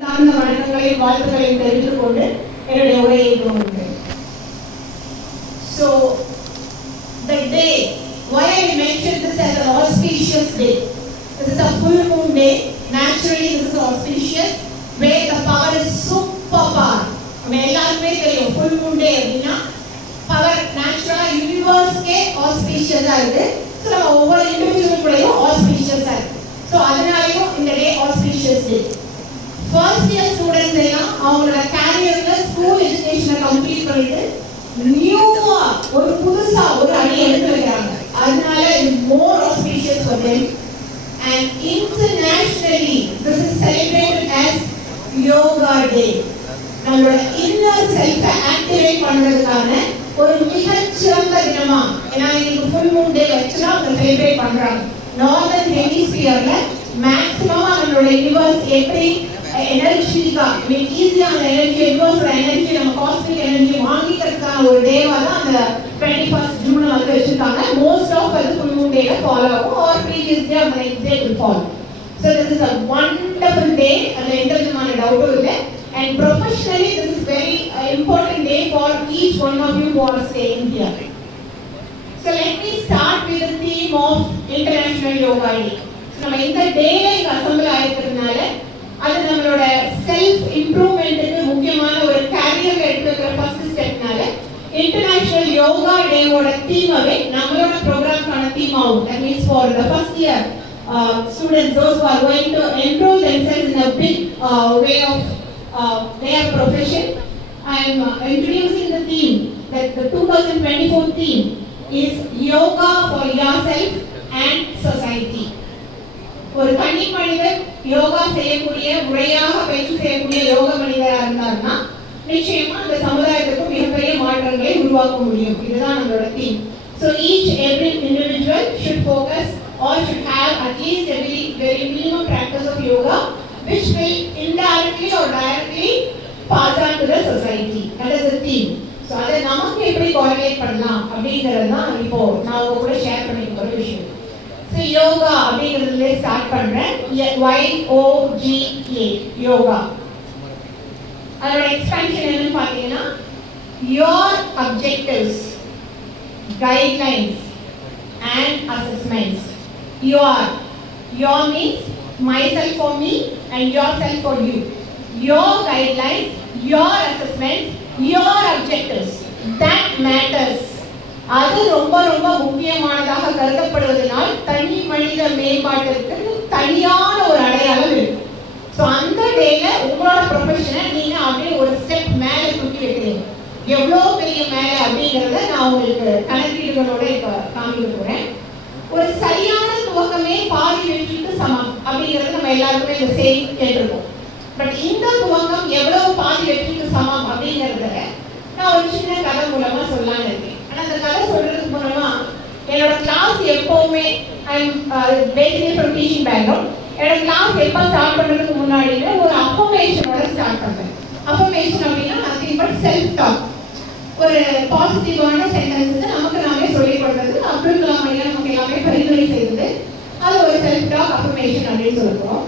சார்ந்த வணக்கங்களையும் வாழ்த்துக்களையும் தெரிவித்துக் கொண்டு என்னுடைய உரையை துவங்குகிறேன். So the day, why I mentioned this as an auspicious day? This is a full moon day. Naturally, this is auspicious, where the power is super power. நம்ம எல்லாருமே தெரியும் full moon day அப்படின்னா பவர் நேச்சுரலா யூனிவர்ஸ்க்கே ஆஸ்பீஷியஸா இருக்கு. So நம்ம ஒவ்வொரு individual கூடயும் ஆஸ்பீஷியஸா இருக்கு. ஸோ அதனாலையும் இந்த day auspicious day. First year students எல்லாம் அவங்களோட கேரியர்ல ஸ்கூல் எஜுகேஷனை கம்ப்ளீட் பண்ணிட்டு நியூவா ஒரு புதுசா ஒரு அடி எடுத்து வைக்கிறாங்க. அதனால more auspicious for them. And internationally this is celebrated as yoga day. நம்மளோட இன்னர் செல்ஃபை ஆக்டிவேட் பண்றதுக்கான ஒரு மிகச்சிறந்த தினமா, ஏன்னா இன்னைக்கு ஃபுல் மூன் டே வச்சுதான் அவங்க செலிப்ரேட் பண்றாங்க. நார்தர்ன் ஹெமிஸ்பியர்ல மேக்ஸிமமா நம்மளோட யூனிவர்ஸ் எப்படி எனர்ஜிக்கா ஈஸியான எனர்ஜி யூனிவர்ஸோட எனர்ஜி நம்ம காஸ்மிக் எனர்ஜி வாங்கிக்கிறதுக்கான ஒரு டேவா தான் அந்த 21st ஜூன் வந்து வச்சிருக்காங்க. மோஸ்ட் ஆஃப் அது ஃபுல் மூன் டேல ஃபாலோ ஆகும் ஆர் ப்ரீவியஸ் டே அந்த next day will follow. So this is a wonderful day, and எந்த விதமான டவுட்டும் இல்லை. And professionally this is very important day for each one of you who are staying here. So let me start with the theme of International Yoga Day. நம்ம இந்த டேல இங்க assemble ஆயிருக்கிறதுனால அது நம்மளோட செல்ஃப் இம்ப்ரூவ்மெண்ட்டுக்கு முக்கியமான ஒரு கேரியர்ல எடுத்துக்கிற ஃபர்ஸ்ட் ஸ்டெப்னால இன்டர்நேஷனல் யோகா டேவோட தீமாவே நம்மளோட ப்ரோக்ராம்க்கான தீம் ஆகும். That means for the first year students, those who are going to enroll themselves in a big way of their profession, I am introducing the theme, that the 2024 theme is yoga for yourself and society. ஒரு தனி மனிதர் யோகா செய்யக்கூடிய, முறையாக பயிற்சி செய்யக்கூடிய யோக மனிதராக இருந்தாருன்னா நிச்சயமா அந்த சமுதாயத்துக்கு மிகப்பெரிய மாற்றங்களை உருவாக்க முடியும். இதுதான் நம்மளோட theme. So each every individual should focus or should have at least a very minimum practice of yoga, which will indirectly or directly pass on to the society. That is the theme. So அதை நமக்கு எப்படி coordinate பண்ணலாம் அப்படிங்கிறது தான் இப்போ நான் உங்க கூட ஷேர் பண்ணிக்க ஒரு விஷயம். So யோகா அப்படிங்கிறதுல ஸ்டார்ட் பண்றேன். YOGA யோகா. அதோட எக்ஸ்பான்ஷன் என்னன்னு பார்த்தீங்கன்னா your objectives, guidelines and assessments. Your means myself for me and yourself for you. Your guidelines, your assessments, your objectives, that matters. அது ரொம்ப ரொம்ப முக்கியமானதாக கருதப்படுவதனால் தனி மனித மேம்பாட்டிற்கு தனியான ஒரு அடையாளம் இருக்கு. ஸோ அந்த டேல உங்களோட ப்ரொஃபஷனை நீங்க அப்படியே ஒரு ஸ்டெப் மேலே தூக்கி வைக்கிறீங்க. எவ்வளோ பெரிய மேலே அப்படிங்கிறத நான் உங்களுக்கு கணக்கீடுகளோட இப்போ காமிக்க போறேன். ஒரு சரியான துவக்கமே பாதி வெற்றிக்கு சமம் அப்படிங்கிறது நம்ம எல்லாருக்குமே இந்த செய்தி கேட்டிருக்கோம். பட் இந்த துவக்கம் எவ்வளவு பாதி வெற்றிக்கு சமம் அப்படிங்கிறத நான் ஒரு சின்ன கதை மூலமா சொல்லலான்னு இருக்கேன். ஆனால் அந்த கதை சொல்றதுக்கு மூலமா என்னோட கிளாஸ் எப்பவுமே பேசிக்கலி ஃப்ரம் டீச்சிங் பேக்ரவுண்ட், என்னோட கிளாஸ் எப்போ ஸ்டார்ட் பண்ணுறதுக்கு முன்னாடியே ஒரு அஃபர்மேஷனோட ஸ்டார்ட் பண்ணுறேன். அஃபர்மேஷன் அப்படின்னா நத்திங் பட் செல்ஃப் டாக், ஒரு பாசிட்டிவான சென்டென்ஸ் நமக்கு நாமே சொல்லிக் கொடுத்தது. அப்துல் கலாம் ஐயா நமக்கு எல்லாமே பரிந்துரை செய்தது. அது ஒரு செல்ஃப் டாக் அஃபர்மேஷன் அப்படின்னு சொல்லுவோம்.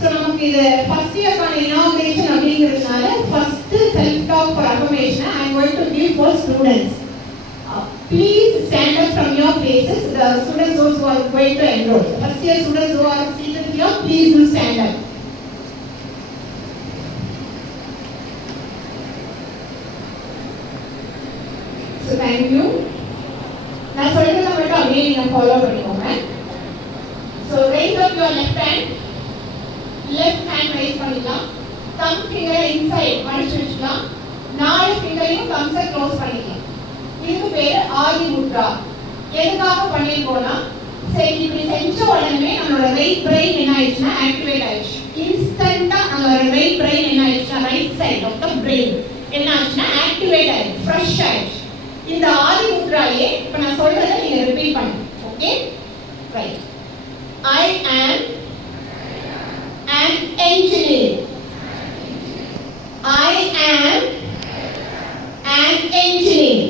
ஸோ நமக்கு இது ஃபர்ஸ்ட் இயர்க்கான இனாகுரேஷன் அப்படிங்கிறதுனால first self talk for affirmation I am going to give for students. Please stand up from your places. The students who are going to enroll, first year students who are seated here, please do stand up. So thank you. நான் சொல்றத மட்டும் அப்படியே நீங்க follow பண்ணிக்கோங்க. So raise up your left hand raise பண்ணிக்கலாம். thumb finger inside மடிச்சு வச்சுக்கலாம். 4 ஃபிங்கரையும் thumbs-ஐ close பண்ணிக்கலாம். இதுக்கு பேரு ஆதி முத்ரா. எதுக்காக பண்ணிருக்கோம்னா, சரி இப்படி செஞ்ச உடனே நம்மளோட ரைட் பிரெயின் என்ன ஆயிடுச்சுன்னா ஆக்டிவேட் ஆயிடுச்சு. இன்ஸ்டன்டா நம்மளோட ரைட் பிரெயின் என்ன ஆயிடுச்சுன்னா right side of the brain என்ன ஆச்சுன்னா ஆக்டிவேட் ஆயிடுச்சு, ஃப்ரெஷ் ஆயிடுச்சு. இந்த ஆதி முத்ராலே இப்ப நான் சொல்றதை நீங்க ரிப்பீட் பண்ணுங்க. Okay, right. I am an engineer. I am an engineer.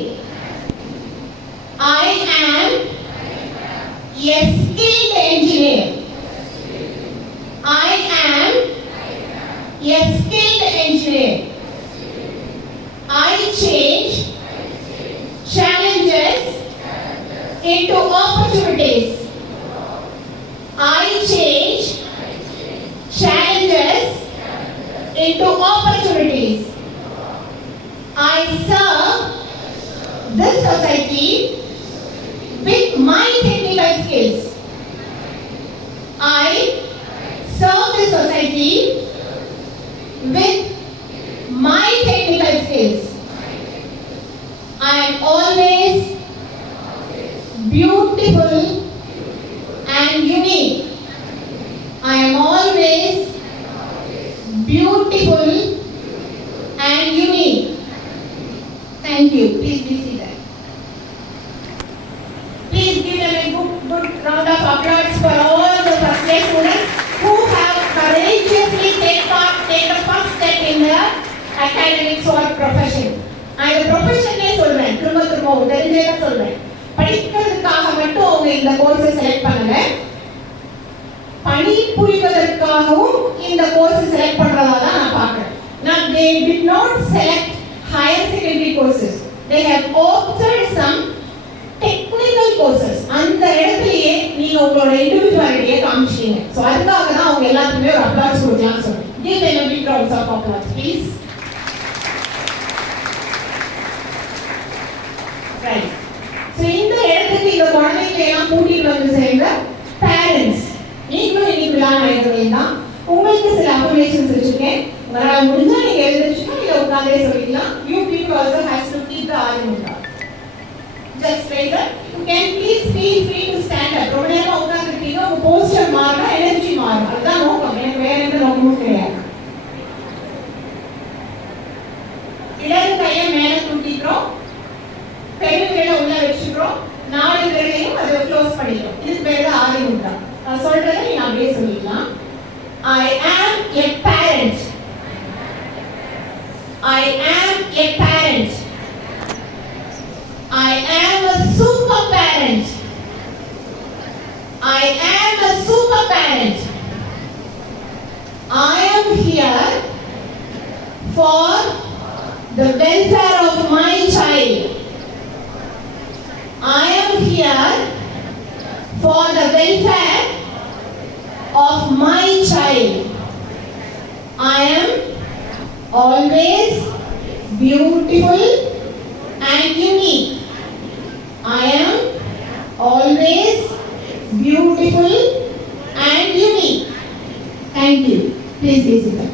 I am a skilled engineer. I am a skilled engineer. I change challenges into opportunities. I change challenges into opportunities. I serve this society with my technical skills. I serve the society with my technical skills. I am always beautiful and unique. I am always beautiful and unique. Thank you. Please be seated. Please give them a good round of applause for all the first year students who have courageously taken the first step in their academics or profession. நான் இந்த ப்ரொஃபஷனே சொல்றேன், திரும்ப தெரிஞ்சேன்னு சொல்றேன். படிக்கிறதுக்காக மட்டும் அவங்க இந்த கோர்ஸை செலக்ட் பண்ணல, பணி புரிவதற்காகவும் இந்த கோர்ஸ் செலக்ட் பண்றதா தான் நான் பார்க்கிறேன். Now they did not select higher secondary courses. They have opted some technical courses. அந்த இடத்துலயே நீங்க உங்களோட இண்டிவிஜுவாலிட்டியை காமிச்சீங்க. சோ அதுக்காக தான் அவங்க எல்லாத்துக்குமே ஒரு அப்ளாஸ் கொடுக்கலாம்னு சொல்றேன். Give them a big round of applause, please. Right. So இந்த இடத்துக்கு இந்த குழந்தைகளை எல்லாம் கூட்டிட்டு வந்து சேர்ந்த பேரண்ட்ஸ், நீங்களும் இன்னைக்கு விழாநாயகர்கள் தான். உங்களுக்கு சில அஃபர்மேஷன்ஸ் வச்சிருக்கேன். உங்களால் முடிஞ்சா நீங்க எழுதிச்சுன்னா இதை உட்கார்ந்தே சொல்லிக்கலாம். You people also has to keep the argument up. Just raise up. You can please feel free to stand up. ரொம்ப நேரம் உட்கார்ந்துட்டீங்க, உங்க போஸ்டர் மாறினா எனர்ஜி மாறும். அதுதான் நோக்கம். எனக்கு வேற எந்த நோக்கமும் கிடையாது. இடது கையை மேலே தூக்கிக்கிறோம், பெரிய விரலை உள்ள வச்சுக்கிறோம், 4 விரலையும் அதை க்ளோஸ் பண்ணிக்கிறோம். இதுக்கு பேர் தான் ஆதி முத்ரா. நான் சொல்றதை நீங்க அப்படியே சொல்லிக்கலாம். I am a parent. I am a parent. I am a super parent. I am a super parent. I am here for the welfare of my child. I am here for the welfare of my child. I am always beautiful and unique. I am always beautiful and unique. Thank you. Please be seated.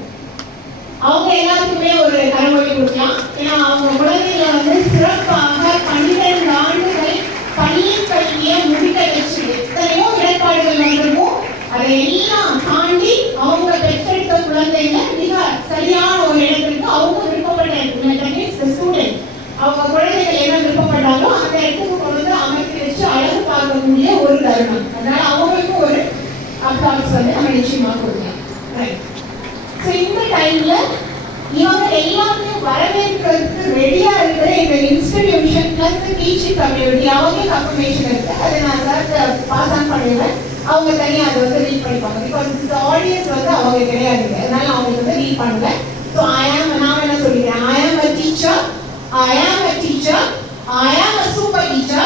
அவங்க எல்லாத்துக்குமே ஒரு கரவொலி கொடுக்கலாம். ஏன்னா அவங்க குழந்தைகளை வந்து சிறப்பாக 12 ஆண்டுகள் பள்ளி கல்வியை முடிக்க வச்சு எத்தனையோ இடர்பாடுகள் வந்திருக்கும், அதை எல்லாம் தாண்டி அவங்க பெற்றெடுத்த குழந்தைகளை மிக சரியான ஒரு இடத்திற்கு அவங்க விருப்பப்பட்ட ஸ்டூடெண்ட் அவங்க குழந்தைகள் என்ன விருப்பப்பட்டாலும் அந்த இடத்துக்கு கொண்டு வந்து அமைத்து வச்சு அழகு பார்க்கக்கூடிய ஒரு தருணம். அதனால அவங்களுக்கும் ஒரு அப்ளாஸ் வந்து நம்ம நிச்சயமா கொடுக்கலாம். ரைட். ஸோ இந்த டைம்ல இவங்க எல்லாமே வரவேற்கிறதுக்கு ரெடியா இருக்கிற இந்த இன்ஸ்டிடியூஷன் பிளஸ் டீச்சிங் கம்யூனிட்டி அவங்க கன்ஃபர்மேஷன் இருக்கு. அதை நான் சார் பாஸ் ஆன் பண்ணிடுவேன். அவங்க தனியாக அதை வந்து ரீட் பண்ணிப்பாங்க. பிகாஸ் இந்த ஆடியன்ஸ் வந்து அவங்க கிடையாது, அதனால அவங்களுக்கு வந்து ரீட் பண்ணல. ஸோ நான் என்ன சொல்லிக்கிறேன், I am a teacher, I am a teacher, I am a super teacher,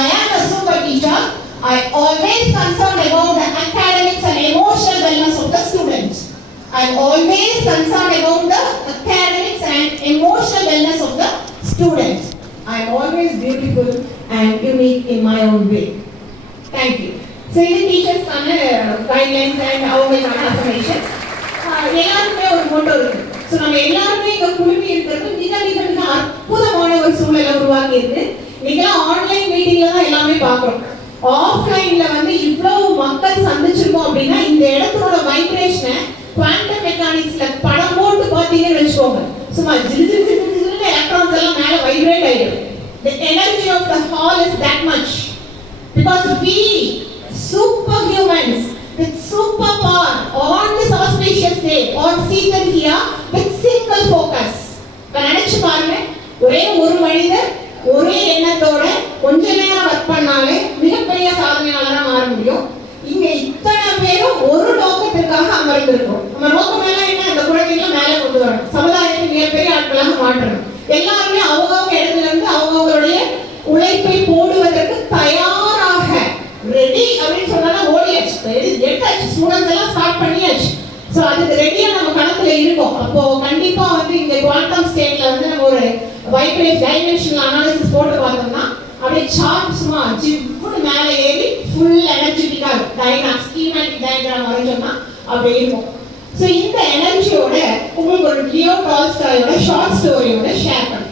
I am a super teacher. I always concerned about the academics and emotional wellness of the students. I am always concerned about the academics and emotional wellness of the students. I am always beautiful and unique in my own way. Thank you. So the teachers kind guidelines and அவங்களுக்கான affirmations. எல்லாருமே ஒரு Moto இருக்கு. So நம்ம எல்லாருமே இங்க குழுமி இருக்கிறது மிக மிக மிக அற்புதமான ஒரு சூழலை உருவாக்கி இருக்கு. நீங்களாம் ஆன்லைன் மீட்டிங்ல தான் எல்லாமே பார்க்குறோம். ஆஃப்லைன்ல வந்து இவ்வளவு மக்கள் சந்திச்சிருக்கோம் அப்படின்னா இந்த இடத்தோட வைப்ரேஷனை குவாண்டம் மெக்கானிக்ஸ்ல படம் போட்டு பார்த்தீங்கன்னு வச்சுக்கோங்க, சும்மா ஜில் ஜில் ஜில் ஜில்னு எலக்ட்ரான்ஸ் எல்லாம் மேலே வைப்ரேட் ஆயிடும். The energy of the hall is that much because we superhumans with superpower on this auspicious day are seated here with single focus. நினைச்சு பாருங்க, ஒரே ஒரு மனிதர் ஒரே எண்ணத்தோட கொஞ்ச நேரம் ஒர்க் பண்ணாலே மிகப்பெரிய சாதனையாளராக மாற முடியும். இங்க இத்தனை பேரும் ஒரு நோக்கத்திற்காக அமர்ந்திருக்கோம். நம்ம நோக்கம் எல்லாம் என்ன? அந்த குழந்தைகளை மேலே கொண்டு வரணும், சமுதாயத்தை மிகப்பெரிய ஆட்களாக மாற்றணும். எல்லாருமே அவங்கவுங்க இடத்துல இருந்து அவங்கவுங்களுடைய உழைப்பை போடுவதற்கு தயாராக ரெடி அப்படின்னு சொன்னா ஓடியாச்சு, எடுத்தாச்சு, ஸ்டூடெண்ட்ஸ் எல்லாம் ஸ்டார்ட் பண்ணியாச்சு. ஸோ அதுக்கு ரெடியா நம்ம கணக்குல இருக்கோம். அப்போ கண்டிப்பா வந்து இந்த குவாண்டம் ஸ்டேட்ல வந்து நம்ம ஒரு வைப்ரேஷன் டைமென்ஷனல் அனாலிசிஸ் போட்டு பார்த்தோம்னா அப்படியே சார்ட் சும்மா ஜிவ்னு மேலே ஏறி ஃபுல் எனர்ஜெட்டிக்காக டயக்ராம் ஸ்கீமேட்டிக் டயக்ராம் வரைஞ்சோம்னா அப்படி இருக்கும். ஸோ இந்த எனர்ஜியோட உங்களுக்கு ஒரு லியோ டால்ஸ்டாயோட ஷார்ட் ஸ்டோரியோட ஷேர் பண்ணி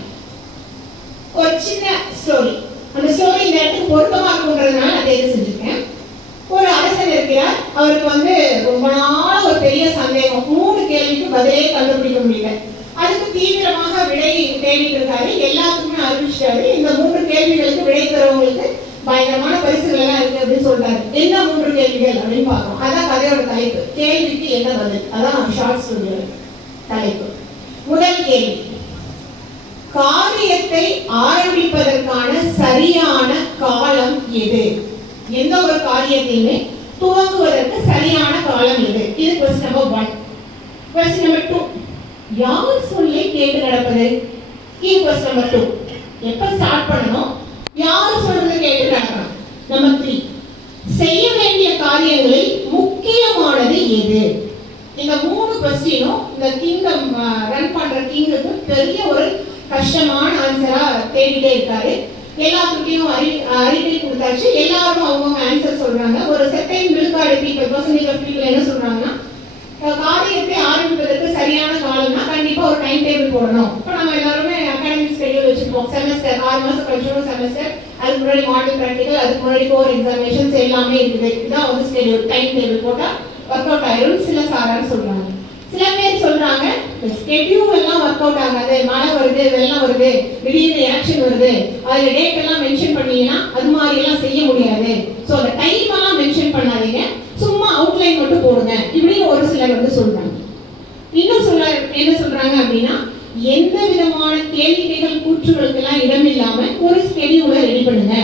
ஒரு சின்ன ஸ்டோரி, அந்த ஸ்டோரி இந்த இடத்துக்கு பொருத்தமாக இருக்குன்றதுனால நான் தேர்வு செஞ்சுருக்கேன். ஒரு அரசர் இருக்கிறார். அவருக்கு வந்து ரொம்ப நாள் ஒரு பெரிய சந்தேகம், 3 கேள்விக்கு பதிலே கண்டுபிடிக்க முடியல. அதுக்கு தீவிரமாக விடை தேடிட்டு இருக்காரு. எல்லாத்துக்குமே அறிவிச்சிட்டாரு, இந்த 3 கேள்விகளுக்கு விடை தரவங்களுக்கு பயங்கரமான பரிசுகள் எல்லாம் இருக்கு அப்படின்னு சொல்றாரு. என்ன 3 கேள்விகள் அப்படின்னு பார்க்கணும். அதான் கதையோட தலைப்பு, கேள்விக்கு என்ன பதில். அதான் ஷார்ட் ஸ்டோரியோட தலைப்பு. முதல் கேள்வி, காரியத்தை ஆரம்பிப்பதற்கான சரியான காலம் எது? எந்த ஒரு காரியத்தையுமே துவங்குவதற்கு சரியான காலம் எது? இது கொஸ்டின் நம்பர் 1. கொஸ்டின் நம்பர் 2, யார் சொல்லை கேட்டு நடப்பது? இது கொஸ்டின் நம்பர் 2. எப்ப ஸ்டார்ட் பண்ணணும், யார் சொல்றதை கேட்டு நடக்கணும். நம்பர் 3, செய்ய வேண்டிய காரியங்களில் முக்கியமானது எது? இந்த 3 கொஸ்டினும் இந்த கிங்டம் ரன் பண்ற கிங்குக்கு பெரிய ஒரு கஷ்டமான ஆன்சரா தேடிட்டே இருக்காரு. எல்லாத்துக்கும் அறிக்கை கொடுத்தாச்சு. எல்லாரும் அவங்க ஆன்சர் சொல்றாங்க. ஒரு செகண்ட் விழுக்காடு பீப்பிள், பர்சன்டேஜ் ஆஃப் பீப்பிள் என்ன சொல்றாங்கன்னா, காரியத்தை ஆரம்பிப்பதற்கு சரியான காலம்னா கண்டிப்பா ஒரு டைம் டேபிள் போடணும். இப்போ நம்ம எல்லாருமே அகாடமிக் ஸ்கெடியூல் வச்சிருப்போம். செமஸ்டர் 6 மாசம் கழிச்சு செமஸ்டர், அதுக்கு முன்னாடி மாடல் ப்ராக்டிகல், அதுக்கு முன்னாடி கோர் எக்ஸாமினேஷன்ஸ் எல்லாமே இருக்குது. இதுதான் வந்து ஸ்கெடியூல். டைம் டேபிள் போட்டா ஒர்க் அவுட் ஆயிரும் சில சாரான்னு சொல்றாங்க. சில பேர் சொல்றாங்க ஸ்கெடியூல் எல்லாம் ஒர்க் அவுட் ஆகாது, மழை வருது, வெள்ளம் வருது, திடீர்னு எலெக்ஷன் வருது, அதுல டேட் எல்லாம் மென்ஷன் பண்ணீங்கன்னா அது மாதிரி எல்லாம் செய்ய முடியாது. ஸோ அந்த டைம் எல்லாம் மென்ஷன் பண்ணாதீங்க, சும்மா அவுட்லைன் மட்டும் போடுங்க இப்படின்னு ஒரு சிலர் வந்து சொல்றாங்க. இன்னும் என்ன சொல்றாங்க அப்படின்னா, எந்த விதமான கேள்விகள் கூற்றுகளுக்கு எல்லாம் இடம் இல்லாம ஒரு ஸ்கெடியூலை ரெடி பண்ணுங்க.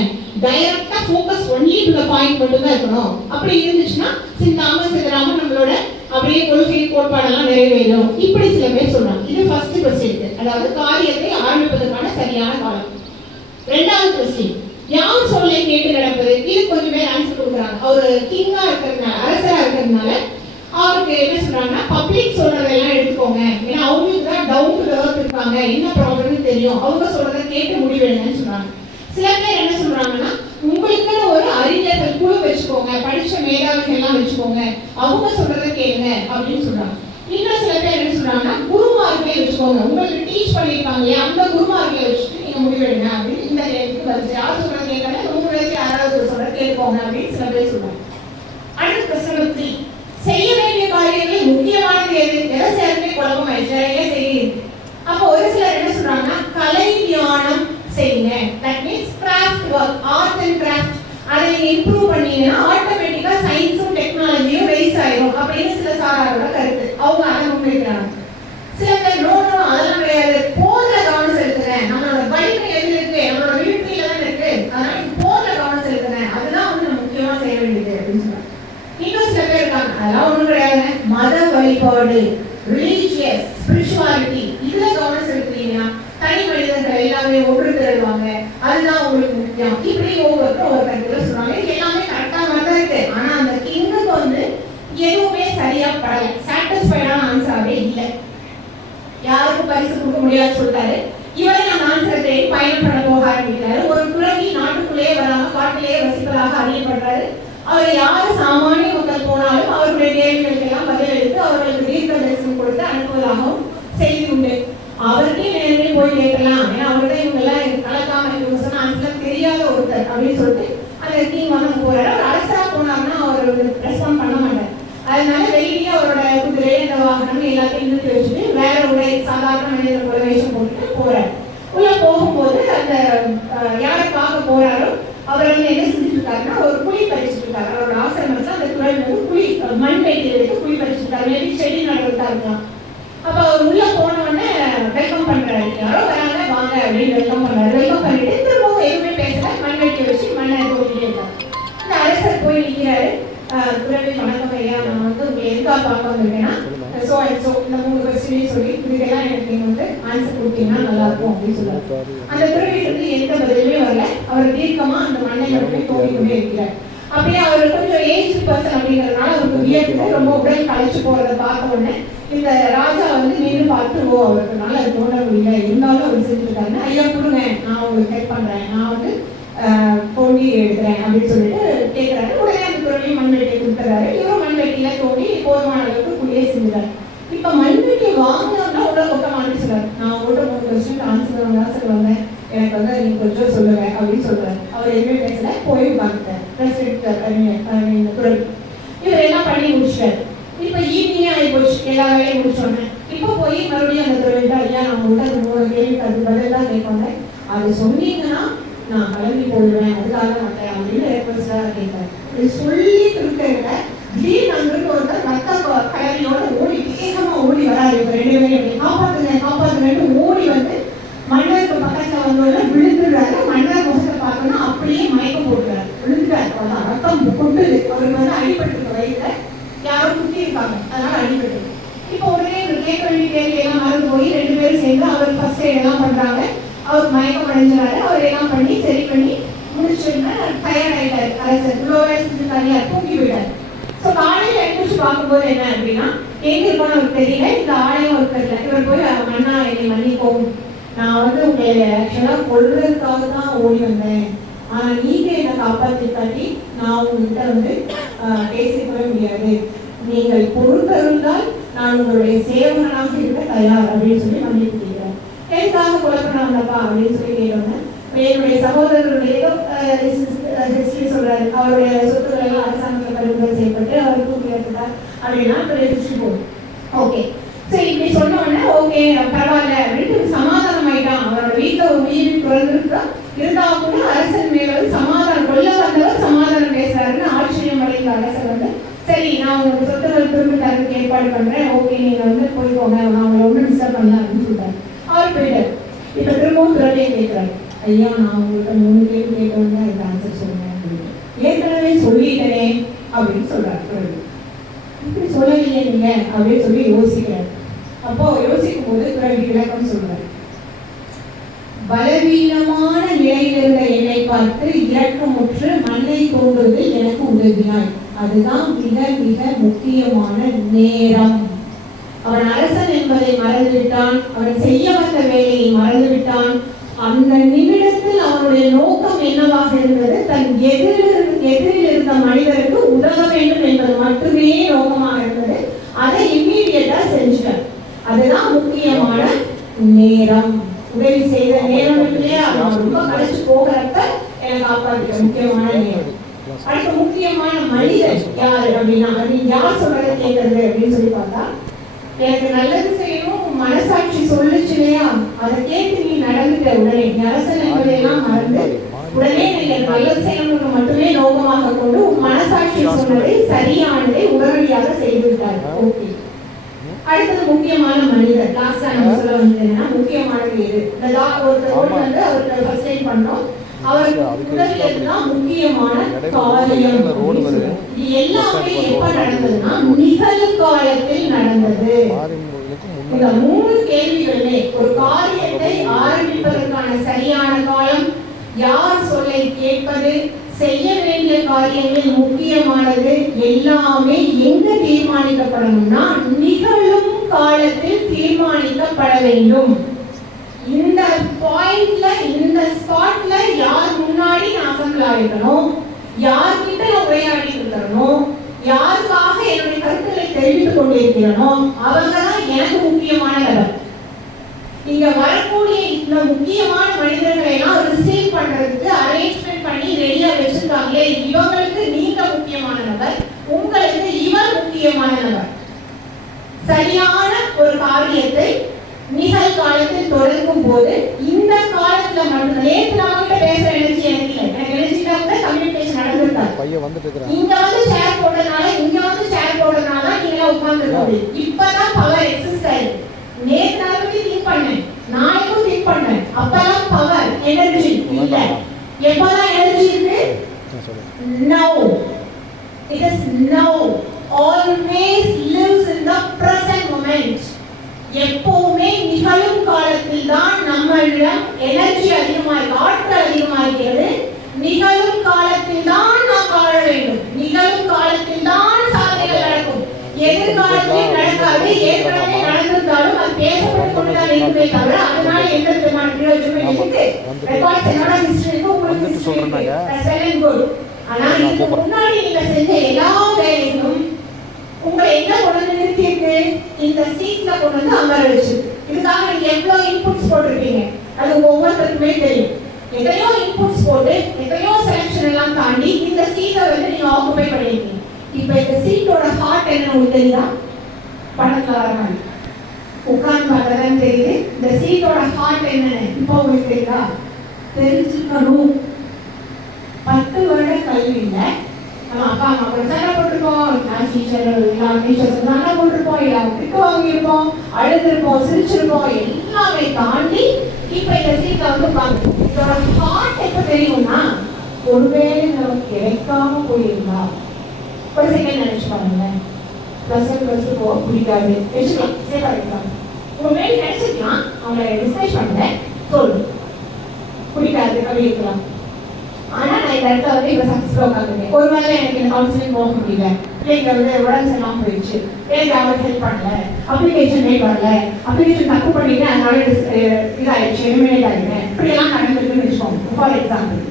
டைரக்டா focus only to the point மட்டும் தான் இருக்கணும். அப்படி இருந்துச்சுன்னா சிந்தாம சிதறாம நம்மளோட அப்படியே கொள்கை கோட்பாடெல்லாம் நிறைவேறும். இப்படி சில பேர் சொல்றாங்க. இது ஃபர்ஸ்ட் கொஸ்டின், அதாவது காரியத்தை ஆரம்பிப்பதற்கான சரியான காலம். ரெண்டாவது கொஸ்டின், யார் சொல்லை கேட்டு நடப்பது? இது கொஞ்சம் பேர் ஆன்சர் கொடுக்குறாங்க. அவர் கிங்கா இருக்கிறதுனால, அரசரா இருக்கிறதுனால அவருக்கு என்ன சொல்றாங்கன்னா, பப்ளிக் சொல்றதெல்லாம் எடுத்துக்கோங்க, ஏன்னா அவங்களுக்கு தான் டவுன் டு எர்த் இருக்காங்க, என்ன ப்ராப்ளம்னு தெரியும், அவங்க சொல்றதை கேட்டு முடிவெடுங்கன்னு சொல்றாங்க. சில பேர் என்ன சொல்றாங்கன்னா, உங்களுக்குன்னு ஒரு அறிஞர்கள் குழு வச்சுக்கோங்க, படிச்ச மேதாவிகள் எல்லாம் வச்சுக்கோங்க, அவங்க சொல்றதை கேளுங்க அப்படின்னு சொல்றாங்க. இன்னும் சில பேர் என்ன சொல்றாங்கன்னா, குருமார்களை வச்சுக்கோங்க, உங்களுக்கு டீச் பண்ணியிருக்காங்க அந்த குருமார்களை வச்சுட்டு நீங்க முடிவெடுங்க அப்படின்னு. இந்த கேள்விக்கு பதில் யார் சொல்றது கேட்கல, உங்களுக்கு யாராவது சொல்றதை கேட்போங்க அப்படின்னு சில பேர் சொல்றாங்க. அடுத்த பிரச்சனை 3, செய்ய வேண்டிய காரியங்கள் முக்கியமானது எது? எதை சேர்ந்தே குழப்பம் ஆயிடுச்சு, நிறைய செய்யுது. அப்போ ஒரு சிலர் என்ன சொல்றாங்கன்னா, கலை தியானம் செய்யுங்க. That means craft work, art and craft, அதை நீங்க இம்ப்ரூவ் பண்ணீங்கன்னா ஆட்டோமேட்டிக்கா சயின்ஸும் டெக்னாலஜியும் ரைஸ் ஆயிடும் அப்படின்னு சில சாராரோட கருத்து. அவங்க அதை முன்வைக்கிறாங்க. சில பேர் நோ அதெல்லாம் கிடையாது, போர்ல கவனம் செலுத்துறேன், நம்மளோட வலிமை எதுல இருக்கு, நம்மளோட விழுப்பில தான் இருக்கு, அதனால போர்ல கவனம் செலுத்துறேன், அதுதான் வந்து நம்ம முக்கியமா செய்ய வேண்டியது அப்படின்னு சொல்றாங்க. இன்னும் சில பேர் இருக்காங்க, அதெல்லாம் ஒண்ணும் கிடையாது, மத வழிபாடு, ரிலீஜியஸ் ஸ்பிரிச்சுவாலிட்டி, இதுல கவனம் செலுத்துறீங்கன்னா தனி மனிதர்கள் எல்லாமே ஒன்று திரள்வாங்க, அதுதான் உங்களுக்கு முக்கியம். இப்படி ஒவ்வொருத்தரும் ஒரு கருத்துல சொல்றாங்க. இது எல்லாமே கரெக்டா தான் இருக்கு. ஆனா அந்த கிங்குக்கு வந்து எதுவுமே சரியா படல, சாட்டிஸ்ஃபைடான ஆன்சராகவே இல்லை. யாருக்கும் பரிசு கொடுக்க முடியாது சொல்லிட்டாரு. இவரை நான் ஆன்சரை தேடி பயணம் பண்ண போக ஆரம்பிக்கிறாரு. ஒரு குழந்தை நாட்டுக்குள்ளேயே வராம காட்டிலேயே வசிப்பதாக அறியப்படுறாரு. அவர் யாரு சாமானிய மக்கள் போனாலும் அவருடைய கேள்விகளுக்கு எல்லாம் பதில் எடுத்து அவர்களுக்கு தீர்க்க தரிசனம் கொடுத்து அனுப்புவதாகவும் செய்தி உண்டு. அவருக்கே நேரே போய் கேட்கலாம், ஏன்னா அவர்தான் இவங்க எல்லாம் கலக்காம இவங்க சொன்னா ஆன்சர் தெரியாத ஒருத்தர் அப்படின்னு சொல்லிட்டு அந்த கிங் வந்து போறாரு. அவர் அரசா போனார்னா அவர் ரெஸ்பாண்ட் பண்ண மாட்டார். அதனால வெளியே அவரோட குதிரை, அந்த வாகனம் எல்லாத்தையும் நிறுத்தி வச்சுட்டு வேற உடை சாதாரண மனிதர் போல வேஷம் போட்டுட்டு போறாரு. உள்ள போகும்போது அந்த யாரை பார்க்க போறாரோ அவர் வந்து என்ன செஞ்சுட்டு இருக்காருன்னா, ஒரு குழி பறிச்சுட்டு இருக்காரு. அவரோட ஆசிரமத்துல அந்த குழந்தை வந்து குழி மண் வைத்தியில் வைத்து குழி பறிச்சுட்டு இருக்காரு. மேபி செடி நடந்துட்டா இருக்கலாம். அப்ப அவர் உள்ள போன உடனே வெல்கம் பண்றாரு, யாரோ வராங்க வாங்க அப்படின்னு வெல்கம் பண்றாரு. வெல்கம் பண்ணிட்டு திரும்பவும் எதுவுமே பேசல, மண் வைக்க வச்சு மண்ணை தோட்டிட்டே இருக்காரு. இந்த அரசர் போய் நிற்கிறாரு. எதுக்காக பார்க்க வந்திருக்கேன்னா ஸோ இந்த 3 கொஸ்டினையும் சொல்லி இதுக்கெல்லாம் எனக்கு நீங்கள் வந்து ஆன்சர் கொடுத்தீங்கன்னா நல்லா இருக்கும் அப்படின்னு சொல்லுவார். அந்த துறவிக்கு வந்து எந்த பதிலுமே வரல. அவர் தீர்க்கமா அந்த மண்ணை மட்டும் தோண்டிக்கொண்டே இருக்கிறார். அப்படியே அவர் கொஞ்சம் ஏஜ் பர்சன் அப்படிங்கிறதுனால அவருக்கு வியர்த்து ரொம்ப உடல் களைச்சு போறதை பார்த்த உடனே இந்த ராஜா வந்து நின்று பார்த்து அவருக்கு நல்லா தோண முடியல, இருந்தாலும் அவர் செஞ்சுருக்காருன்னு, ஐயா கொடுங்க நான் உங்களுக்கு ஹெல்ப் பண்றேன், நான் வந்து தோண்டி எடுக்கிறேன் அப்படின்னு சொல்லிட்டு கேட்கிறாரு. உடனே அந்த துறவி மண்வெட்டியை கொடுத்துறாரு. இவரும் மண்வெட்டியில தோண்டி போதுமான அளவுக்கு குடியே செஞ்சுறாரு. இப்ப மண்வெட்டி வாங்கினோம்னா உடல் பக்கமானு சொல்றாரு. நான் உங்கள்கிட்ட 3 கொஸ்டின் ஆன்சர் வந்தேன், எனக்கு வந்து நீங்க கொஞ்சம் சொல்லுங்க அப்படின்னு சொல்றாரு. அவர் எதுவுமே பேசல, போய் உட்காந்துட்டார். துறவி இவர் எல்லாம் பண்ணி முடிச்சிட்டாரு. இப்ப ஈவினிங் ஆகி போச்சு, எல்லா வேலையும் முடிச்சோன்னே. இப்ப போய் மறுபடியும் அந்த துறவிட்டா, ஐயா நான் உங்கள்கிட்ட அந்த 3 கேள்விக்கு அது பதில் தான் கேட்பாங்க, அது சொன்னீங்கன்னா நான் கிளம்பி போடுவேன், அதுக்காக மாட்டேன் அப்படின்னு ரெக்வஸ்டா கேட்பாரு. இது சொல்லிட்டு இருக்க திடீர்னு அங்கிருந்து ஒருத்தர் ரத்த கலரியோட ஓடி வேகமா ஓடி வராரு. இவங்க 2 பேரும் காப்பாத்துங்கன்னு ஓடி வந்து மன்னருக்கு பக்கத்துல வந்தோட விழுந்துடுறாரு. மன்னர் முகத்தை பார்த்தோம்னா அப்படியே மயக்கம் போட்டுறாரு, விழுந்துட்டாரு. அவ்வளவுதான், ரத்தம் கொட்டுது. அவருக்கு வந்து அடிபட்டு வயிற்றுல யாரோ குத்தி இருக்காங்க, அதனால அடிபட்டு. இப்போ உடனே கேட்க வேண்டிய கேள்வி எல்லாம் மறந்து போய் 2 பேரும் சேர்ந்து அவர் ஃபர்ஸ்ட் எய்ட் எல்லாம் பண்றாங்க. அவர் மயக்கம் அடைஞ்சாரு. அவர் எல்லாம் பண்ணி சரி பண்ணி முடிச்சுன்னா டயர்ட் ஆயிட்டாரு. அரசர் லோவரசு தனியா தூக்கி விட்டாரு. ஸோ காலையில எழுந்திரிச்சு பார்க்கும்போது என்ன அப்படின்னா, எங்க இருக்கோன்னு அவருக்கு தெரியல, இந்த ஆலயம் ஒரு தெரியல. இவர் போய் மன்னா என்னை மன்னிக்கவும், நான் வந்து உங்களை ஆக்சுவலா கொள்றதுக்காக தான் ஓடி வந்தேன், ஆனா நீங்க என்னை காப்பாற்றி காட்டி நான் உங்ககிட்ட வந்து பேசிக்கவே முடியாது, நீங்கள் பொறுத்திருந்தால் நான் உங்களுடைய சேவகனாக இருக்க தயார் அப்படின்னு சொல்லி மன்னிப்பு கேட்கிறேன். எதுக்காக குழப்பணாங்கப்பா அப்படின்னு சொல்லி கேட்டோங்க. என்னுடைய சகோதரருடைய ஹிஸ்டரி சொல்றாரு, அவருடைய சொத்துக்களை எல்லாம் அரசாங்கத்தில் பறிமுதல் செய்யப்பட்டு அவர் தூக்கி எடுத்துட்டார் அப்படின்னா ஹிஸ்டரி போகும். ஓகே, சரி இப்படி சொன்ன உடனே ஓகே பரவாயில்ல அப்படின்ட்டு சமாதானம் ஆயிட்டான். அவரோட வீட்டில் ஒரு உயிர் குறைஞ்சிருக்கா, இருந்தா கூட அரசன் மேல சமாதானம் கொல்ல வந்தவர் சமாதானம் பேசுறாருன்னு ஆச்சரியம் அடைந்த அரசர் வந்து சரி நான் உங்களுக்கு சொத்துக்கள் திரும்ப தரதுக்கு ஏற்பாடு பண்றேன், ஓகே நீங்க வந்து போய்க்கோங்க, நான் உங்களை ஒன்றும் டிஸ்டர்ப் பண்ணல அப்படின்னு சொல்லிட்டாரு. அவர் போயிட்டாரு. இப்ப திரும்பவும் துறவியை கேட்கிறாரு, ஐயா நான் உங்களுக்கு 3 கேள்வி கேட்டோம்னா இதுக்கு ஆன்சர் சொல்லுங்க அப்படின்னு. ஏற்கனவே சொல்லிட்டேனே அப்படின்னு சொல்றாரு துறவி. இப்படி சொல்லலையே நீங்க அப்படின்னு சொல்லி யோசிக்கிறாரு. அப்போ யோசிக்கும் போது துறவி விளக்கம் சொல்றாரு, பலவீனமான நிலையில் இருந்த என்னை பார்த்து இரக்கமுற்று மண்ணை தோன்றுவது எனக்கு உதவினாய், அதுதான் மிக மிக முக்கியமான நேரம். அவன் அரசன் என்பதை மறந்துவிட்டான், அவன் செய்ய வந்த வேலையை மறந்துவிட்டான். அந்த நிமிடத்தில் அவனுடைய நோக்கம் என்னவாக இருந்தது, தன் எதிரில் இருந்த மனிதருக்கு உதவ வேண்டும் என்பது மட்டுமே நோக்கமாக இருந்தது. அதை இம்மீடியட்டா செஞ்சுட்டார். அதுதான் முக்கியமான நேரம். உதவி செய்த நேரம் இல்லையா, ரொம்ப கழிச்சு போகிறப்ப என்னை காப்பாற்ற முக்கியமான நேரம். அடுத்த முக்கியமான மனிதர் யாரு அப்படின்னா, அது யார் சொல்றதை கேட்கறது அப்படின்னு சொல்லி பார்த்தா, எனக்கு நல்லது செய்யணும் மனசாட்சி சொல்லுச்சு இல்லையா, அதை கேட்டு நீ நடந்துட்ட உடனே அரசன் என்பதையெல்லாம் மறந்து உடனே நீங்க நல்லது செய்யணும்னு மட்டுமே நோக்கமாக கொண்டு உன் மனசாட்சி சொன்னதை சரியானதை உடனடியாக செய்து விட்டார். ஓகே, அடுத்தது முக்கியமான மனிதர். லாஸ்டா நம்ம சொல்ல வந்ததுன்னா முக்கியமானது எது, ஒருத்தர் வந்து அவருக்கு ஃபர்ஸ்ட் டைம் பண்ணோம், அவருக்கு முதல்ல முக்கியமான காரியம். இது எல்லாமே எப்ப நடந்ததுன்னா நிகழ்காலத்தில் நடந்தது. இந்த 3 கேள்விகளுமே ஒரு காரியத்தை ஆரம்பிப்பதற்கான சரியான காலம், யார் சொல்லை கேட்பது, செய்ய வேண்டிய காரியங்கள் முக்கியமானது, எல்லாமே எங்க தீர்மானிக்கப்படணும்னா நிகழும் காலத்தில் தீர்மானிக்கப்பட வேண்டும். இந்த பாயிண்ட்ல இந்த ஸ்பாட்ல யார் முன்னாடி நான் அசம்பிள் ஆகிக்கணும், யார்கிட்ட நான் உரையாடி இருக்கணும், யாருக்காக என்னுடைய கருத்துக்களை தெரிவித்துக் கொண்டிருக்கிறனோ அவங்க தான் எனக்கு முக்கியமான நபர். இங்க வரக்கூடிய இந்த முக்கியமான மனிதர்களை எல்லாம் ரிசீவ் பண்றதுக்கு அரேஞ்ச்மெண்ட் பண்ணி ரெடியா வச்சிருக்காங்களே, இவங்களுக்கு நீங்க முக்கியமான நபர், உங்களுக்கு இவர் முக்கியமான நபர். சரியான ஒரு காரியத்தை நிகழ்காலத்தில் தொடங்கும் போது இந்த காலத்துல மட்டும் நேற்று நான் பேசுற எனர்ஜி எனக்கு இல்லை, எனக்கு எனர்ஜிக்காக கம்யூனிகேஷன் நடந்திருக்காரு. இங்க வந்து ஷேர் போடுறதுனால இங்க வந்து ஷேர் போடுறதுனால நீங்க உட்கார்ந்து இப்பதான் பவர் எக்ஸிஸ்ட் ஆயிருக்கு. நேற்று நான் பத்தி திங்க் பண்ணேன், நாளைக்கும் திங்க் பண்ணேன், அப்பெல்லாம் பவர் எனர்ஜி இல்ல. எப்பதான் எனர்ஜி இருக்கு? Now. It is now. Always live காலத்தில் தான் நம்மளிடம் எனர்ஜி அதிகமாக ஆற்றல் அதிகமாகிறது. நிகழும் காலத்தில் தான் நாம் வாழ வேண்டும். நிகழும் காலத்தில் தான் சாதனைகள் நடக்கும். எதிர்காலத்தில் நடக்காது. ஏற்கனவே நடந்திருந்தாலும் அது பேசப்பட்டுக் கொண்டுதான் இருக்குமே தவிர அதனால எந்த விதமான பிரயோஜனமும் இருக்கு. ரெக்கார்ட்ஸ் என்னோட ஹிஸ்டரிக்கு உங்களுக்கு ஹிஸ்டரி. ஆனா இதுக்கு முன்னாடி நீங்க செஞ்ச எல்லா வேலைகளும் உங்களை என்ன கொண்டு வந்து நிறுத்தியிருக்கு? இந்த சீட்ல கொண்டு வந்து அமர வச்சு. இதுக்காக நீங்க எவ்வளவு இன்புட்ஸ் போட்டிருப்பீங்க அது ஒவ்வொருத்தருக்குமே தெரியும். எத்தனையோ இன்புட்ஸ் போட்டு எத்தனையோ செலக்ஷன் எல்லாம் தாண்டி இந்த சீட்டை வந்து நீங்க ஆக்குபை பண்ணிருக்கீங்க. இப்ப இந்த சீட்டோட ஹார்ட் என்ன உங்களுக்கு தெரியுதா? படத்துல வர மாதிரி உட்கார்ந்து பார்த்ததான் தெரியுது. இந்த சீட்டோட ஹார்ட் என்னன்னு இப்போ உங்களுக்கு தெரியுதா? தெரிஞ்சுக்கணும். 10 வருட கல்வியில நம்ம அப்பா அம்மா கூட சண்டை போட்டிருப்போம், கிளாஸ் டீச்சர் சண்டை போட்டிருப்போம், எல்லாம் திட்டு வாங்கியிருப்போம், அழுதுருப்போம், சிரிச்சிருப்போம், எல்லாமே தாண்டி இப்ப இந்த சீட்ல வந்து உட்காந்து இதோட ஹார்ட் எப்ப தெரியும்னா ஒருவேளை நமக்கு கிடைக்காம போயிருந்தா ஒரு செகண்ட் நினைச்சு பாருங்க. பிளஸ் போக பிடிக்காது வச்சுக்கலாம். சேஃபா இருக்கலாம். உங்க மேல நினைச்சிருக்கலாம், அவங்களை டிஸ்கஸ் பண்ணல சொல்லு பிடிக்காது அப்படி இருக்கலாம். ஆனா நான் இந்த இடத்துல வந்து இப்ப சக்சஸ்ஃபுல்லா உட்காந்துருக்கேன். ஒரு வேளை எனக்கு இந்த கவுன்சிலிங் போக முடியல, பிள்ளைங்க வந்து உடம்பு சரியில்லாம போயிடுச்சு, எனக்கு அவங்க ஹெல்ப் பண்ணல, அப்ளிகேஷன் மேட் வரல, அப்ளிகேஷன் தப்பு பண்ணிட்டு அதனால இதாயிடுச்சு, எலிமினேட் ஆகிடுறேன், இப்படி எல்லாம் நடந்துருக்குன்னு வச்சுக்கோங்க. ஃபார் எக்ஸாம்பிள்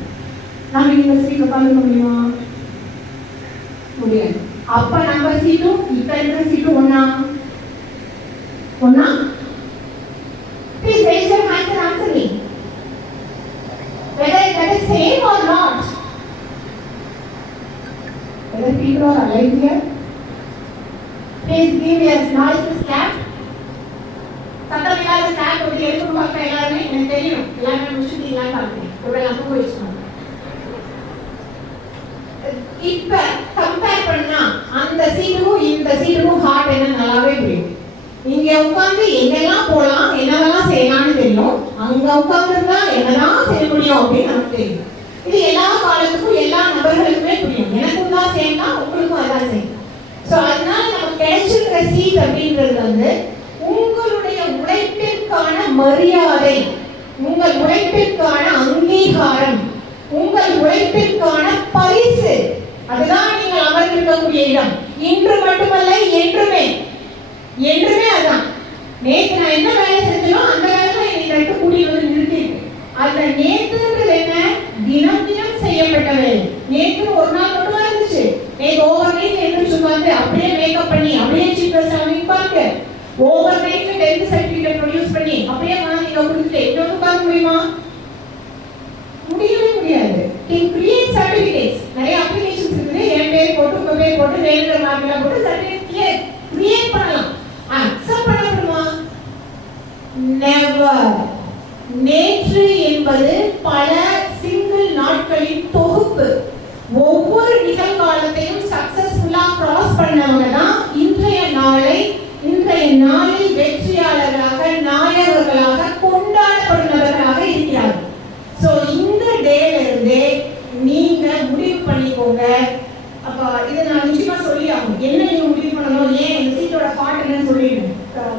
நம்ம இந்த சீட் உட்காந்துக்க முடியுமா? முடியாது. அப்ப நம்ம சீட்டும் இப்ப இருக்கிற சீட்டும் ஒன்னா? Please raise your hands and answer me. Whether that is same or not. Whether people are alive here. Please give me a noiseless clap. சத்தம் இல்லாத clap ஒரு எழுப்பு மக்கள் எல்லாருமே எனக்கு தெரியும். எல்லாமே முடிச்சுட்டீங்களான்னு பார்க்கிறேன். ஒருவேளை அப்போ போயிடுச்சுனா இப்ப கம்பேர் பண்ணா அந்த சீட்டுக்கும் இந்த சீட்டுக்கும் ஹார்ட் என்ன நல்லாவே புரியும். இங்க உட்கார்ந்து எங்கெல்லாம் போலாம், என்னவெல்லாம் செய்யலாம்னு தெரியும். அங்க உட்கார்ந்துருந்தா என்னதான் செய்ய முடியும் அப்படின்னு நமக்கு தெரியும். இது எல்லா காலத்துக்கும் எல்லா நபர்களுக்குமே புரியும். எனக்கும் தான் செய்யலாம், உங்களுக்கும் அதான் செய்யலாம். ஸோ அதனால நமக்கு கிடைச்சிருக்கிற சீட் அப்படின்றது வந்து உங்களுடைய உழைப்பிற்கான மரியாதை, உங்கள் உழைப்பிற்கான அங்கீகாரம், உங்கள் உழைப்பிற்கான பரிசு. அதுதான் நீங்கள் அமர்ந்திருக்கக்கூடிய இடம். இன்று மட்டுமல்ல, என்றுமே என்றுமே அதான். நேற்று நான் என்ன வேலை செஞ்சனோ அந்த வேலை என்னை ரெண்டு கூடி வந்து நிறுத்திருக்கு. அந்த நேற்றுன்றது என்ன? தினம் தினம் செய்யப்பட்ட வேலை. நேற்று ஒரு நாள் மட்டும் இருந்துச்சு. நேற்று ஓவர் நைட் எழுந்திரிச்சு உட்காந்து அப்படியே மேக்கப் பண்ணி அப்படியே சீக்கிரம் அமைப்பாங்க. ஓவர் நைட்ல 10th சர்டிபிகேட் ப்ரொடியூஸ் பண்ணி அப்படியே வாங்கிங்க கொடுத்துட்டு இன்னொரு உட்காந்து முடியுமா? முடியவே முடியாது. can create certificates. நிறைய அப்ளிகேஷன்ஸ் இருக்குது. என் பேர் போட்டு உங்க பேர் போட்டு வேணுங்கிற மார்க்ல போட்டு சர்டிபிகேட் கிரியேட் பண்ணலாம். அக்செப்ட் பண்ணப்படுமா? நெவர். நேற்று என்பது பல சிங்கிள் நாட்களின் தொகுப்பு. ஒவ்வொரு நிகழ்காலத்தையும் சக்சஸ்ஃபுல்லா கிராஸ் பண்ணவங்க தான் இன்றைய நாளில் வெற்றியாளர்களாக, நாயகர்களாக, கொண்டாடப்படுபவர்களாக இருக்கிறார்கள். சோ இந்த டேல இருந்து நீங்க முடிவு பண்ணிக்கோங்க. அப்ப இதை நான் நிச்சயமா சொல்லி ஆகும். என்ன நீங்க முடிவு பண்ணணும், ஏன் இந்த சீட்டோட ஹார்ட் என்னன்னு சொல்லிடுங்க.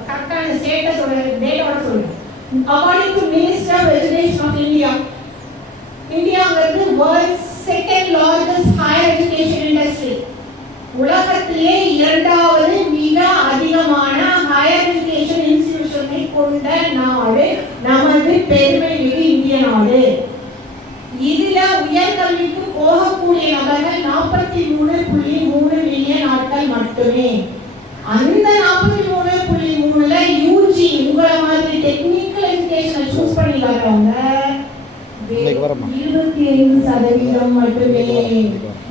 கரெக்டான ஸ்டேட்டஸ் டேட்டாவோட சொல்லுங்க. According to Minister of Education of India, இந்தியாங்கிறது world's second largest higher education industry. உலகத்திலே இரண்டாவது மிக அதிகமான ஹையர் எஜுகேஷன் இன்ஸ்டிடியூஷனை கொண்ட நாடு நமது பெருமைமிகு இந்திய நாடு. இதுல உயர்கல்விக்கு போகக்கூடிய நபர்கள் 43.3 மில்லியன் ஆட்கள் மட்டுமே. அந்த 43.3ல யூஜி உங்கள மாதிரி டெக்னிக்கல் எஜுகேஷனை சூஸ் பண்ணி வர்றவங்க 25% மட்டுமே.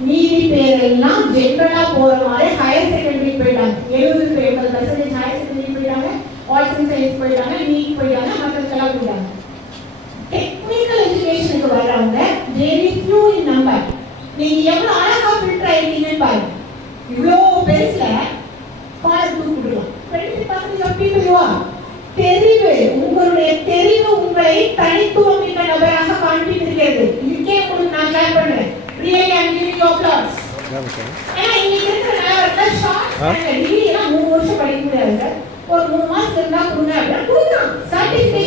மீதி பேரெல்லாம் ஜெனரலா போற மாதிரி ஹையர் செகண்டரி போயிட்டாங்க. 70% ஹையர் செகண்டரி போயிட்டாங்க, ஆர்ட்ஸ் அண்ட் சயின்ஸ் போயிட்டாங்க, நீட் போயிட்டாங்க, மற்றதெல்லாம் போயிட்டாங்க. டெக்னிக்கல் எஜுகேஷனுக்கு வர்றவங்க very few in number. நீங்க எவ்வளவு அழகா ஃபில்டர் ஆயிருக்கீங்கன்னு பாருங்க. இவ்வளோ பெருசுல பாடம் தூக்கிடலாம். 20% of people you are. தெரிவு, உங்களுடைய தெரிவு உங்களை தனித்துவம் மிக்க நபராக காண்பித்திருக்கிறது. இதுக்கே உங்களுக்கு நான் ஷேர் பண்றேன். Really I'm giving you applause. ஏன்னா இன்னைக்கு இருக்கிற நேரத்துல ஷார்ட் டிகிரி எல்லாம் 3 வருஷம் படிக்க முடியாது சார். ஒரு 3 மாசம் இருந்தா கொடுங்க அப்படின்னா கொடுக்கலாம். Certificate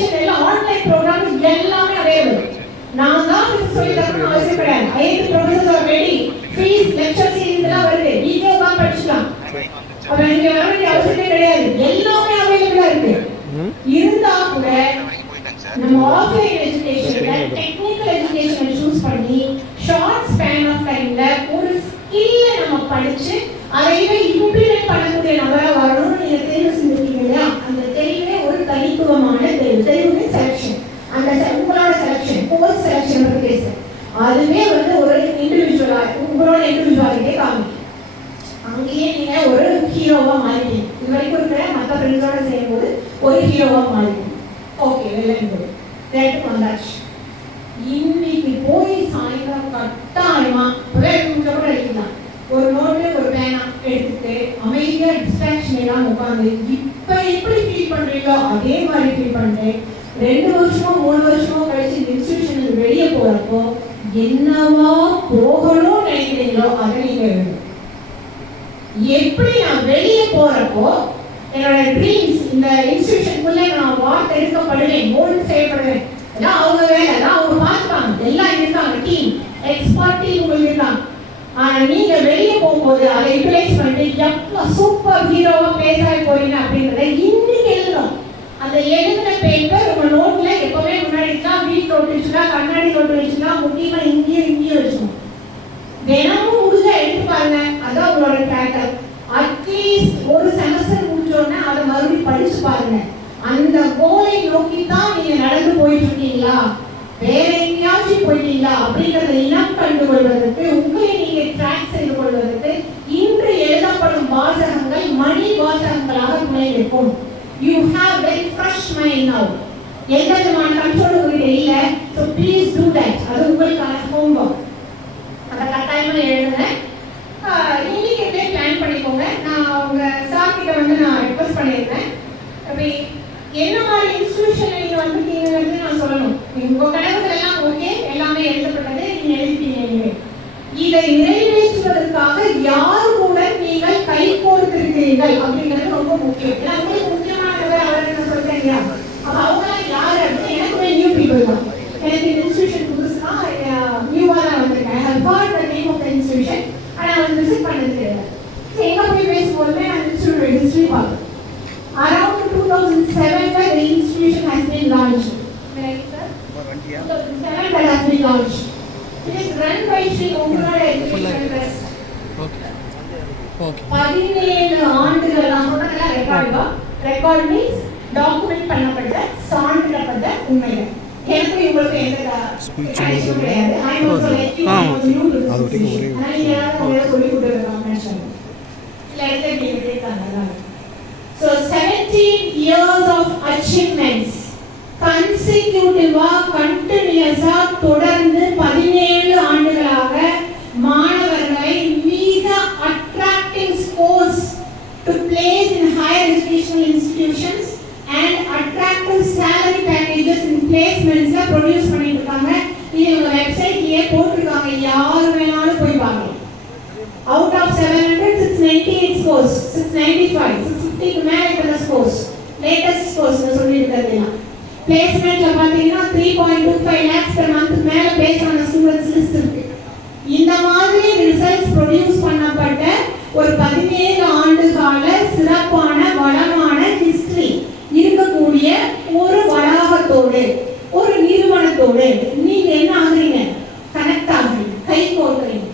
8 professors are ready. Fees lecture series எல்லாம் வருது. வீடியோ தான் படிச்சுக்கலாம். அப்ப இங்க வர வேண்டிய அவசியமே கிடையாது. எல்லாமே அவைலபிளா இருக்கு. இருந்தா கூட நம்ம ஆஃப்லைன் எஜுகேஷன்ல டெக்னிக்கல் எஜுகேஷனை சூஸ் பண்ணி ஷார்ட் ஸ்பேன் ஆஃப் டைம்ல ஒரு ஸ்கில்ல நம்ம படிச்சு அதை இம்ப்ளிமெண்ட் பண்ணக்கூடிய நபரா வரணும்னு நீங்க தேர்வு செஞ்சிருக்கீங்க இல்லையா? அந்த தேர்வே ஒரு தனித்துவமான தேர்வு. தேர்வு செலக்ஷன், அந்த உங்களோட செலக்ஷன், கோர்ஸ் செலக்ஷன் பத்தி பேசுறேன். அதுவே வந்து ஒரு இண்டிவிஜுவலா உங்களோட இண்டிவிஜுவாலிட்டியை காமிக்கும். அங்கேயே நீங்க ஒரு ஹீரோவா மாறிட்டீங்க. இது வரைக்கும் இருக்கிற மற்ற ஃப்ரெண்ட்ஸோட சேரும்போது ஒரு ஹீரோவா மாறிட்டீங்க. ஓகே, வெள்ளம் ரேட்டுக்கு வந்தாச்சு. இன்னைக்கு போய் சாயங்காலம் கட்டாயமா கூட எடுத்துக்கலாம். ஒரு நோட்டு ஒரு பேனா எடுத்துட்டு அமைதியா டிஸ்ட்ராக்ஷன் எல்லாம் உட்காந்து இப்ப எப்படி ஃபீல் பண்றீங்களோ அதே மாதிரி ஃபீல் பண்ணிட்டு 2 வருஷமோ 3 வருஷமோ கழிச்சு இன்ஸ்டிடியூஷனுக்கு வெளியே போறப்போ என்னவா போகணும்னு நினைக்கிறீங்களோ அதை நீங்க எழுதணும். எப்படி நான் வெளியே போறப்போ என்னோட ட்ரீம்ஸ் இந்த இன்ஸ்டிடியூஷனுக்குள்ள நான் வார்த்தெடுக்கப்படுவேன், மோல்ட் செய்யப்படுவேன். எல்லாம் அவங்க வேலை, எல்லாம் அவங்க பார்த்துப்பாங்க. எல்லாம் இருக்காங்க, டீம் எக்ஸ்பர்ட் டீம் உங்களுக்கு இருக்காங்க. ஆனா நீங்க வெளியே போகும்போது அதை யூட்டிலைஸ் பண்ணிட்டு எப்ப சூப்பர் ஹீரோவா பேசாம போறீங்க அப்படின்றத இன்னைக்கு எழுதணும். அந்த எழுதின பேப்பர் உங்க நோட்ல எப்பவுமே முன்னாடி இருக்கலாம், வீட் நோட்டு வச்சுக்கலாம், கண்ணாடி நோட்டு வச்சுக்கலாம், முக்கியமா இங்கேயும் வச்சுக்கணும். தினமும் முடிஞ்சா எடுத்து பாருங்க. அதான் உங்களோட பேட்டர். அட்லீஸ்ட் ஒரு செமஸ்டர் முடிச்சோடனே அதை மறுபடியும் படிச்சு பாருங்க. அந்த கோலை நோக்கி தான் நீங்க நடந்து போயிட்டு இருக்கீங்களா, வேற எங்கேயாச்சும் போயிட்டீங்களா அப்படிங்கறத இனம் கண்டு கொள்வதற்கு, உங்களை நீங்க ட்ராக் செய்து கொள்வதற்கு இன்று எழுதப்படும் வாசகங்கள் மணி வாசகங்களாக துணை நிற்கும். You have very fresh mind now. எந்த விதமான கண்ட்ரோல் உங்ககிட்ட இல்ல. So please do that. அது உங்களுக்கான ஹோம்ஒர்க். அதை கட்டாயமா எழுதுங்க. இன்னைக்கு எப்படியே பிளான் பண்ணிக்கோங்க. நான் உங்க சார் கிட்ட வந்து நான் ரெக்வஸ்ட் பண்ணியிருந்தேன். அப்படி என்ன மாதிரி இன்ஸ்டிடியூஷன் நீங்க வந்திருக்கீங்கிறது நான் சொல்லணும். உங்க கனவுகள் எல்லாம் ஓகே, எல்லாமே எழுதப்பட்டது, நீங்க எழுதிட்டீங்க. இதை நிறைவேற்றுவதற்காக யாருடன் நீங்கள் கை கோர்த்திருக்கிறீர்கள் அப்படிங்கிறது ரொம்ப முக்கியம். ஏன்னா உங்களுக்கு முக்கியமானவர் அவர் என்ன சொல்றேன் இல்லையா? அப்ப அவங்களாம் யாரு அப்படின்னு எனக்குமே நியூ பீப்புள் தான். எனக்கு இந்த இன்ஸ்டிடியூஷன் புதுசுனா நியூவா தான் வந்திருக்கேன். I have heard the name of the institution. ஆனா நான் விசிட் பண்ணது கிடையாது. எங்க போய் பேசும்போதுமே நான் இன்ஸ்டிடியூட் ஹிஸ்டரி பார்த்தேன். Around 2007 the institution has been launched. Right, sir? 2007 that has been launched. It is run by Sri Onkarada Education Trust. Okay. 17 ஆண்டுகள் நான் சொன்னதெல்லாம் ரெக்கார்டா. ரெக்கார்ட் மீன்ஸ் டாக்குமெண்ட் பண்ணப்பட்ட சான்றிதழப்பட்ட உண்மைகள். எனக்கு உங்களுக்கு எந்த கனெக்ஷனும் கிடையாது. I am also like you. நான் சொல்லி கொடுத்துருக்காங்க. Let them be taken. So 17 years of achievements consecutive-ஆ கண்டினியூஸா தொடர்ந்து 17 ஆண்டுகளாக மாணவர்களை மிக attractive scores to place in higher educational institutions and attractive salary packages in placements-ல ப்ரொடியூஸ் பண்ணிட்டு இருக்காங்க. இது உங்க வெப்சைட்லயே போட்டுருக்காங்க. யாரு வேணாலும் போய் பாருங்க. Out of 700, 698 scores, 695, 650 க்கு மேல இருக்கிற scores, latest scores நான் சொல்லியிருக்கிறதுலாம். Placementல பார்த்தீங்கன்னா 3.25 lakhs per month மேல பேஸ் ஆன ஸ்டூடெண்ட்ஸ் லிஸ்ட் இருக்கு. இந்த மாதிரி ரிசல்ட்ஸ் ப்ரொடியூஸ் பண்ணப்பட்ட ஒரு 17 ஆண்டு கால சிறப்பான வளமான ஹிஸ்டரி இருக்கக்கூடிய ஒரு வளாகத்தோடு ஒரு நிறுவனத்தோடு நீங்க என்ன ஆகுறீங்க? கனெக்ட் ஆகுறீங்க, கை கோர்க்குறீங்க.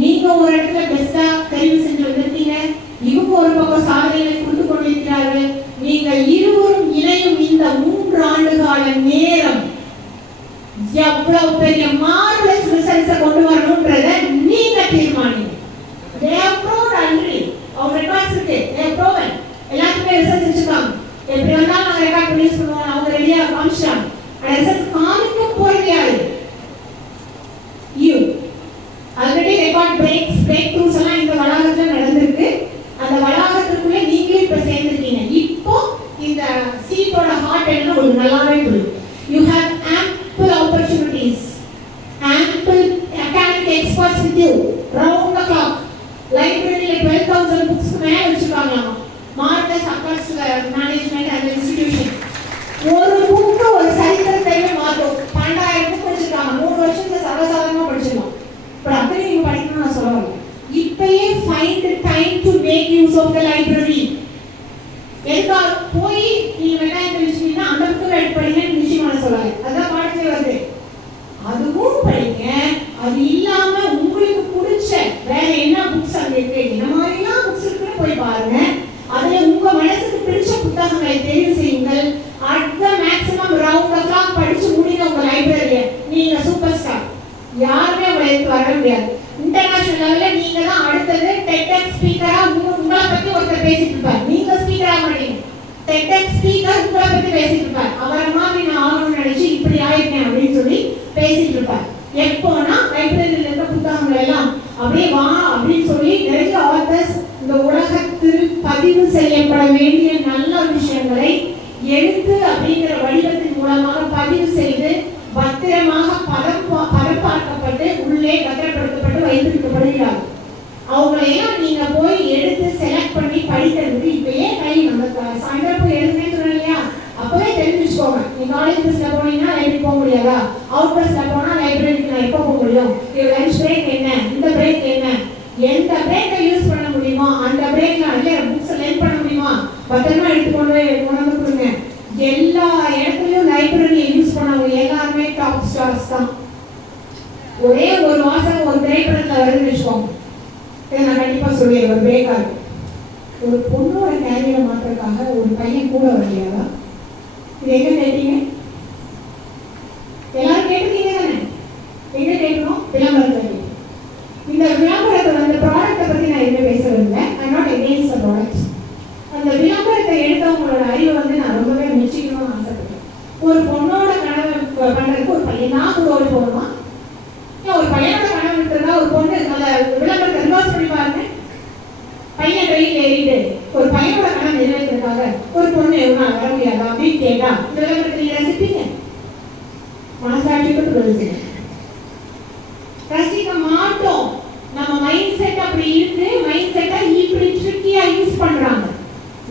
நீங்க ஒரு இடத்துல பெஸ்டா தெரிவு செஞ்சு வந்திருக்கீங்க. இவங்க ஒரு பக்கம் சாதனைகளை கொடுத்து கொண்டிருக்கிறார்கள். நீங்கள் இருவரும் இணையும் இந்த 3 ஆண்டு கால நேரம் எவ்வளவு பெரிய மார்வெலஸ் ரிசல்ட்ஸை கொண்டு வரணும்ன்றத நீங்க தீர்மானிங்க. They have proved already. அவங்க ரெக்கார்ட்ஸ் இருக்கு. They have proven. எல்லாத்துக்குமே ரிசல்ட் வச்சிருக்காங்க. எப்படி வந்தாலும் நாங்கள் ரெக்கார்ட் ப்ரொடியூஸ் பண்ணுவோம். அவங்க ரெடியா காமிச்சிட்டாங்க. அந்த ரிசல்ட் காமிக்க போறது யாரு? You. ஆல்ரெடி ரெக்கார்ட் பிரேக் த்ரூஸ் எல்லாம் இந்த வளாகத்துல நடந்திருக்கு. அந்த வளாகத்துக்குள்ள நீங்களே இப்ப சேர்ந்துருக்கீங்க. இப்போ இந்த சீட்டோட ஹார்ட் என்ன ஒரு நல்லாவே புரியும். You have ample opportunities, ample academic experts with you, round the clock. Library 12,000 books மேல வச்சிருக்காங்களாமா. மார்க்கஸ் அக்கார்ட்ஸ் மேனேஜ்மெண்ட் அண்ட் இன்ஸ்டிடியூஷன். ஒரு புக்கு ஒரு சரித்திரத்தையே மாற்றும். 12,000 புக் வச்சிருக்காங்க. 3 வருஷத்துல சர்வசாதாரணமா படிச்சிடலாம். Volumes of the library. எதுக்காக போய் நீங்க வெங்காயத்தை வச்சுட்டீங்கன்னா அந்த புத்தகம் எடுத்து படிங்கன்னு நிச்சயமான சொல்லாங்க. அதான் பாடத்துல வருது. அதுவும் படிங்க. அது இல்லாம உங்களுக்கு பிடிச்ச வேற என்ன புக்ஸ் அங்க இருக்கு, என்ன மாதிரிலாம் புக்ஸ் இருக்குன்னு போய் பாருங்க. அதுல உங்க மனசுக்கு பிடிச்ச புத்தகங்களை தேர்வு செய்யுங்கள். அடுத்த மேக்ஸிமம் ரவுண்ட் தி கிளாக் படிச்சு முடிங்க உங்க லைப்ரரியை. நீங்க சூப்பர் ஸ்டார். யாருமே உங்களை எடுத்து வர முடியாது. இன்டர்நேஷனல் லெவல்ல நீங்க தான் அடுத்தது டெக்டெக் ஸ்பீக்கரா உங்களை பத்தி ஒருத்தர் பேசிட்டு இருப்பார். நீங்க ஸ்பீக்கரா மாட்டீங்க. டெக்டெக் ஸ்பீக்கர் உங்களை பத்தி பேசிட்டு இருப்பார். அவரை மாதிரி நான் ஆகணும்னு நினைச்சு இப்படி ஆயிருக்கேன் அப்படின்னு சொல்லி பேசிட்டு இருப்பார். எப்போனா லைப்ரரியில இருக்க புத்தகங்கள் எல்லாம் அப்படியே வா அப்படின்னு சொல்லி நிறைய ஆத்தர்ஸ் இந்த உலகத்தில் பதிவு செய்யப்பட வேண்டிய நல்ல விஷயங்களை எழுத்து அப்படிங்கிற வடிவத்தின் மூலமாக பதிவு செய்து பத்திரமாக பதப்பாக்கப்பட்டு உள்ளே பத்திரப்படுத்தப்பட்டு வைத்திருக்கப்படுகிறார்கள். அவங்களையெல்லாம் நீங்க போய் எடுத்து செலக்ட் பண்ணி படிக்கிறதுக்கு இப்பயே கை நம்ம சாயந்தரம் போய் எழுதுனேன்னு சொன்னோம் இல்லையா, அப்பவே தெரிஞ்சுக்கோங்க. நீ காலேஜ் பஸ்ல போனீங்கன்னா லைப்ரரி போக முடியாதா, அவுட் பஸ்ல போனா லைப்ரரிக்கு நான் எப்போ போக முடியும், லஞ்ச் பிரேக் என்ன, இந்த பிரேக் என்ன, எந்த பிரேக்கை யூஸ் பண்ண முடியுமோ அந்த பிரேக்ல இல்ல புக்ஸ் லேர்ன் பண்ண முடியுமா பத்திரமா எடுத்துக்கொண்டு கொண்டு கொடுங்க. எல்லா இடத்துலயும் லைப்ரரியை யூஸ் பண்ணவங்க எல்லாருமே டாப் ஸ்டார்ஸ் தான். ஒரே ஒரு மாசம் ஒரு திரைப்படத்துல வருதுன்னு வச்சுக்கோங்க, நான் கண்டிப்பா சொல்லிடுறேன். ஒரு பிரேக்கா இருக்கு. ஒரு பொண்ணோட கேரியரை மாற்றதுக்காக ஒரு பையன் கூட வரலையாதா? இது எங்க கேட்டீங்க? எல்லாரும் கேட்டீங்க தானே? எங்க கேட்கணும்? விளம்பரத்தை. இந்த விளம்பரத்தை அந்த ப்ராடக்டை பத்தி நான் என்ன பேச வரல. I not against the product. அந்த விளம்பரத்தை எடுத்தவங்களோட அறிவை நான் ரொம்பவே மெச்சிக்கணும்னு ஆசைப்பட்டேன். ஒரு பொண்ணோட கனவு பண்றதுக்கு ஒரு பையன் தான் கூட ஓடி போகணுமா? ஒரு பையனோட கனவு இருக்கிறதா ஒரு பொண்ணு அந்த விளம்பரத்தை ரிவர்ஸ் பண்ணி பாருங்க. பையன் ட்ரெயின் ஏறிட்டு ஒரு பையனோட கனவு நிறைவேற்றுறதுக்காக ஒரு பொண்ணு எவ்வளோ வர முடியாதா அப்படின்னு கேட்டா இந்த விளம்பரத்தை நீங்க ரசிப்பீங்க? மனசாட்சிக்கு ரசிக்க மாட்டோம். நம்ம மைண்ட் செட் அப்படி இருக்கு. மைண்ட் செட்டை இப்படி ட்ரிக்கியா யூஸ் பண்றாங்க.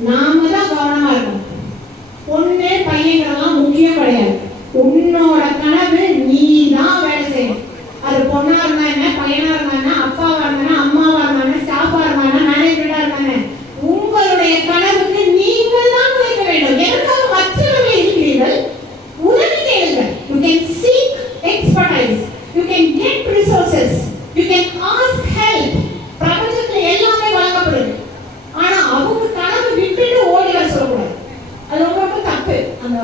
நாம தான் கவனமா இருக்கணும். பொண்ணு பையன்களெல்லாம் முக்கியம் கிடையாது. உன்னோட கனவு நீ தான் வேலை செய்யணும். அது பொண்ணா இருந்தா என்ன, பையனா இருந்தா என்ன, அப்பாவா இருந்தா அம்மாவா இருந்தா ஸ்டாஃபா இருந்தா மேனேஜரா இருந்தா உங்களுடைய கனவுக்கு நீங்கள் தான் உழைக்க வேண்டும். எதற்காக மற்றவர்கள் இருக்கிறீர்கள்? உதவி கேளுங்கள். You can seek expertise. You can get resources. You can ask help. பிரபஞ்சத்துல எல்லாமே வழங்கப்படுது. ஆனா அவங்க கனவு விட்டுட்டு ஓடி வர சொல்லக்கூடாது. அது ரொம்ப தப்பு. அந்த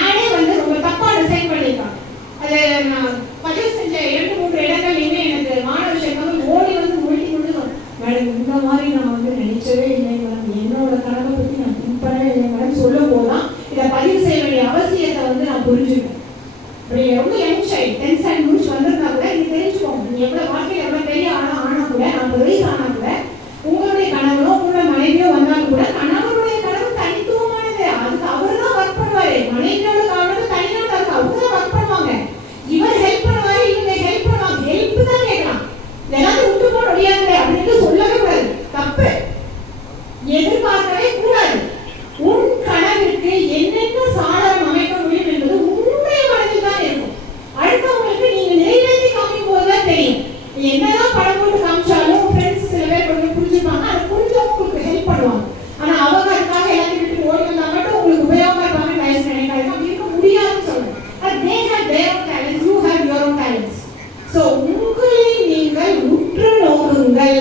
ஆடே ரொம்ப தப்பா டிசைன் பண்ணிருக்காங்க. அது நான் பதிவு செஞ்ச 2-3 இடங்கள்லையுமே எனக்கு மாணவ சேர்க்கணும் ஓடி முழுட்டி முடிஞ்சோம். மேடம் இந்த மாதிரி நான் நினைச்சவே இல்லை மேடம், என்னோட கனவை பத்தி நான் திங்க் பண்ணவே இல்லை மேடம் சொல்லும் போதுதான் இதை பதிவு செய்ய வேண்டிய அவசியத்தை நான் புரிஞ்சுக்கிறேன். இப்படி ரொம்ப யங் சைல்டு 10th ஸ்டாண்டர்ட் முடிச்சு வந்திருந்தா கூட நீங்க தெரிஞ்சுக்கோங்க. நீங்க எவ்வளவு வாழ்க்கையில் எவ்வளவு பெரிய ஆனா கூட 40 வயசு ஆனா கூட உங்களுடைய கனவோ உங்களோட மனைவியோ வந்தாலும் கூட கணவனுடைய கனவு தனித்துவமானது. அதுக்கு அவரு தான் ஒர்க் பண்ணுவாரு. மனைவியோட கனவு தனியாக இருக்கு. அவங்க தான் ஒர்க் பண்ணுவாங்க. இவர் ஹெல்ப் பண்ணுவாரு, இவங்க ஹெல்ப் பண்ணுவாங்க. ஹெல்ப் தான் கேட்கலாம். எல்லாத்தையும் விட்டு போட முடியாது அப்படின்னு சொல்லவே கூடாது. தப்பு. எதிர்பார்க்கவே கூடாது. உன் கனவிற்கு என்னென்ன சாதனம் அமைக்க முடியும் என்பது உன்னுடைய மனதில் தான் இருக்கும். அடுத்தவங்களுக்கு நீங்க நிறைவேற்றி காமிக்கும் போதுதான் தெரியும். என்னதான் படம் போட்டு காமிச்சாலும் ஃப்ரெண்ட்ஸ் சில பேர் கொஞ்சம் புரிஞ்சுப்பாங்க. அதை புரிஞ்சவங்க உங்களுக்கு ஹெல்ப் பண்ணுவாங்க. ஆனா அவங்க அதுக்காக எல்லாத்தையும் விட்டு ஓடி வந்தா மட்டும் உங்களுக்கு உபயோகமா இருப்பாங்க நினைக்காது. அப்படி இருக்க முடியாதுன்னு சொல்றேன். They have their own talents, you have your own talents. So உங்களை நீங்கள் உற்று நோக்குங்கள்.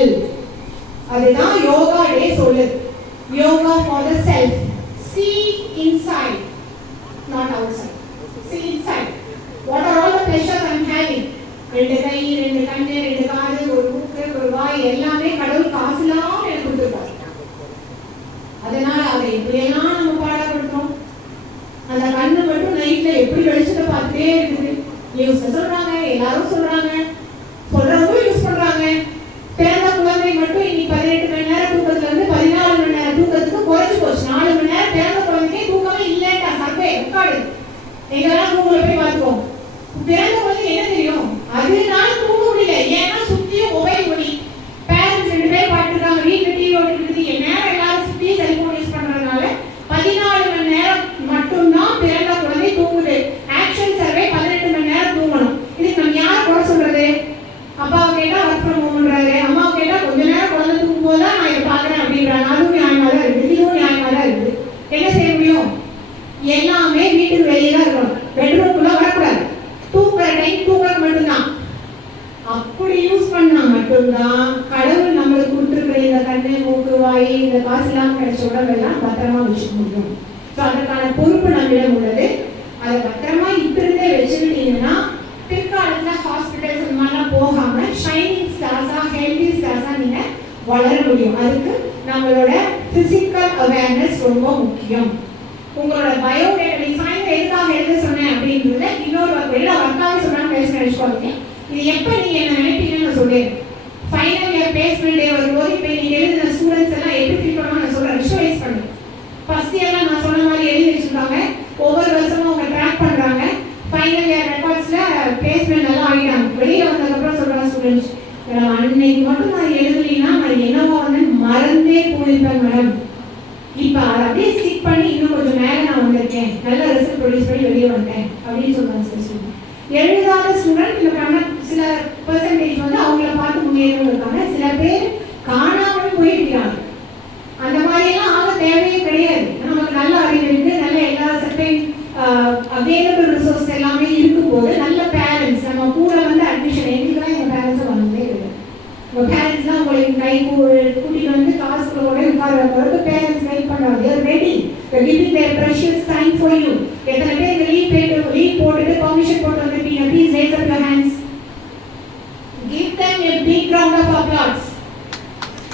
அதுதான் யோகா டே சொல்லுது. Yoga for the self. See inside, not outside. See inside. What are all the pleasures I am having? 2 கை, 2 கண்ணு, 2 காது, ஒரு மூக்கு, ஒரு வாய் எல்லாமே கடவுள் காசுலாம் எனக்கு கொடுத்துருக்காரு. அதனால அதை எப்படியெல்லாம் நம்ம பாடப்படுத்தோம். அந்த கண்ணு மட்டும் நைட்ல எப்படி வெளிச்சத்தை பார்த்துட்டே இருக்குது. நியூஸ்ல சொல்றாங்க, எல்லாரும் சொல்றாங்க, சொல்றவங்க யூஸ் பண்றாங்க. பிறந்த குழந்தை மட்டும் இன்னைக்கு 18 மணி நேரம் தூக்கத்துல இருந்து 14 மணி நேரம் தூக்கத்துக்கு குறைச்சு போச்சு. 4 மணி நேரம் பிறந்த குழந்தைக்கே தூக்கமே இல்லைட்டா சர்வே ரெக்கார்டு. எங்கெல்லாம் கூகுள்ல போய் பார்த்துக்கோம். பிறந்த குழந்தை என்ன தெரியும்? அதனால தூங்க முடியல. ஏன்னா சுத்தியும் மொபைல் ஒளி. பேரண்ட்ஸ் 2 பேர் பாத்துருக்காங்க, வீட்டுல டிவி ஓடிட்டு என் நேரம் எல்லாரும் சுத்தியும் செல்போன் யூஸ் பண்றதுனால 14 மணி நேரம் மட்டும்தான் பிறந்த குழந்தை தூங்குது. ஆக்ஷன் சர்வே 18 மணி நேரம் தூங்கணும். இதுக்கு நம்ம யார் குறை சொல்றது? அப்பாவை கேட்டா ஒர்க் ஃப்ரம் ஹோம்ன்றாரு, அம்மாவை கேட்டா கொஞ்ச நேரம் குழந்தை தூங்கும் போதுதான் நான் இதை பாக்குறேன் அப்படின்ற எல்லாமே வீட்டுக்கு வெளியே தான் இருக்கணும், பெட்ரூம்குள்ள வரக்கூடாது, தூங்குற டைம் தூங்குறது மட்டும்தான். அப்படி யூஸ் பண்ணா மட்டும்தான் கடவுள் நம்மளுக்கு கொடுத்துருக்கிற இந்த கண்ணு மூக்கு வாய் இந்த காசுலாம் கிடைச்ச உடம்பெல்லாம் பத்திரமா வச்சுக்க முடியும். ஸோ அதற்கான பொறுப்பு நம்மிடம் உள்ளது. அதை பத்திரமா இப்ப இருந்தே வச்சுக்கிட்டீங்கன்னா பிற்காலத்துல ஹாஸ்பிட்டல்ஸ் இந்த மாதிரிலாம் போகாம ஷைனிங் ஸ்டார்ஸா ஹெல்தி ஸ்டார்ஸா நீங்க வளர முடியும். அதுக்கு நம்மளோட பிசிக்கல் அவேர்னஸ் ரொம்ப முக்கியம். உங்களோட பயோடேட்டா சாயந்தரம் எதுக்காக எழுத சொன்னேன் அப்படின்றத இன்னொரு வெளியில ஒர்க்காக சொன்னாலும் பேச நினைச்சுக்கோங்க. இது எப்ப நீங்க என்ன நினைப்பீங்கன்னு நான் சொல்லிடுறேன். ஃபைனல் இயர் பிளேஸ்மெண்ட் டே வரும்போது இப்போ நீங்க எழுதின ஸ்டூடெண்ட்ஸ் எல்லாம் எப்படி ஃபீல் பண்ணுவாங்க நான் சொல்றேன். விஷுவலைஸ் பண்ணுங்க. ஃபர்ஸ்ட் இயர்ல நான் சொன்ன மாதிரி எழுதி வச்சிருக்காங்க, ஒவ்வொரு வருஷமும் அவங்க ட்ராக் பண்றாங்க. ஃபைனல் இயர் ரெக்கார்ட்ஸ்ல பிளேஸ்மெண்ட் எல்லாம் ஆகிட்டாங்க. வெளியே வந்ததுக்கப்புறம் சொல்றாங்க ஸ்டூடெண்ட்ஸ், அன்னைக்கு மட்டும் நான் எழுதலைன்னா நான் என்னவோ வந்து மறந்தே போயிருப்பேன் மேடம். இப்போ அதை அப்படியே ஸ்டிக் பண்ணி இன்னும் கொஞ்சம் மேலே நான் வந்திருக்கேன், நல்ல ரிசல்ட் ப்ரொடியூஸ் பண்ணி வெளியே வந்தேன் அப்படின்னு சொல்றாங்க சில ஸ்டூடெண்ட். எழுதாத ஸ்டூடெண்ட் இல்லைன்னா சில பெர்சன்டேஜ் வந்து அவங்கள பார்த்து முன்னேறவும் இருக்காங்க. சில பேர் காணாமல் போயிருக்கிறாங்க. அந்த மாதிரியெல்லாம் ஆக தேவையே கிடையாது. நமக்கு நல்ல அறிவு இருக்கு, நல்ல எல்லா சர்டைன் அவைலபிள் ரிசோர்ஸ் எல்லாமே இருக்கும்போது நல்ல பேரண்ட்ஸ் நம்ம கூட வந்து அட்மிஷன் எங்களுக்குலாம் எங்கள் பேரண்ட்ஸை வந்ததே கிடையாது. உங்கள் பேரண்ட்ஸ்லாம் உங்களுக்கு கை கூட்டிகிட்டு வந்து கிளாஸ்க்குள்ள கூட உட்கார வைக்கிறதுக்கு பேரண்ட்ஸ் வெயிட் பண்ணுவாங்க. They're ready, they're giving their precious time for you. எத்தனை பேர் இந்த லீவ் போட்டுட்டு பர்மிஷன் போட்டு வந்துருப்பீங்க? Please raise up your hands. Give them a big round of applause.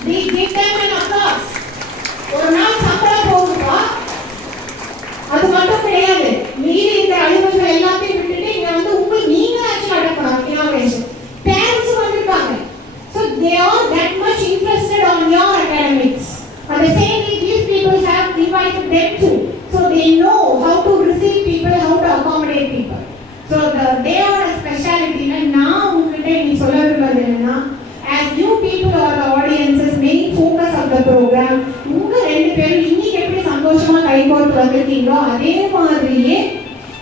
Give them an applause. ஒரு நாள் சம்பளம் போகுதுப்பா, அது மட்டும் கிடையாது. மீறி இந்த அலுவலர்கள் எல்லாத்தையும் விட்டுட்டு இங்க வந்து உங்களுக்கு நீங்க ஆக்சுவலா அடக்கணும். இனாகிரேஷன் பேரண்ட்ஸ் வந்திருக்காங்க. So they are that much interested on your academics. At the same time, these people have invited them too. So they know how to receive people, how to accommodate people. So they are a specialty. Now உங்ககிட்ட நீ சொல்ல விரும்புறது என்னன்னா, as you people are the audiences, main focus of the program, உங்க ரெண்டு பேரும் இன்னைக்கு எப்படி சந்தோஷமா கைகோர்த்து வந்திருக்கீங்களோ அதே மாதிரியே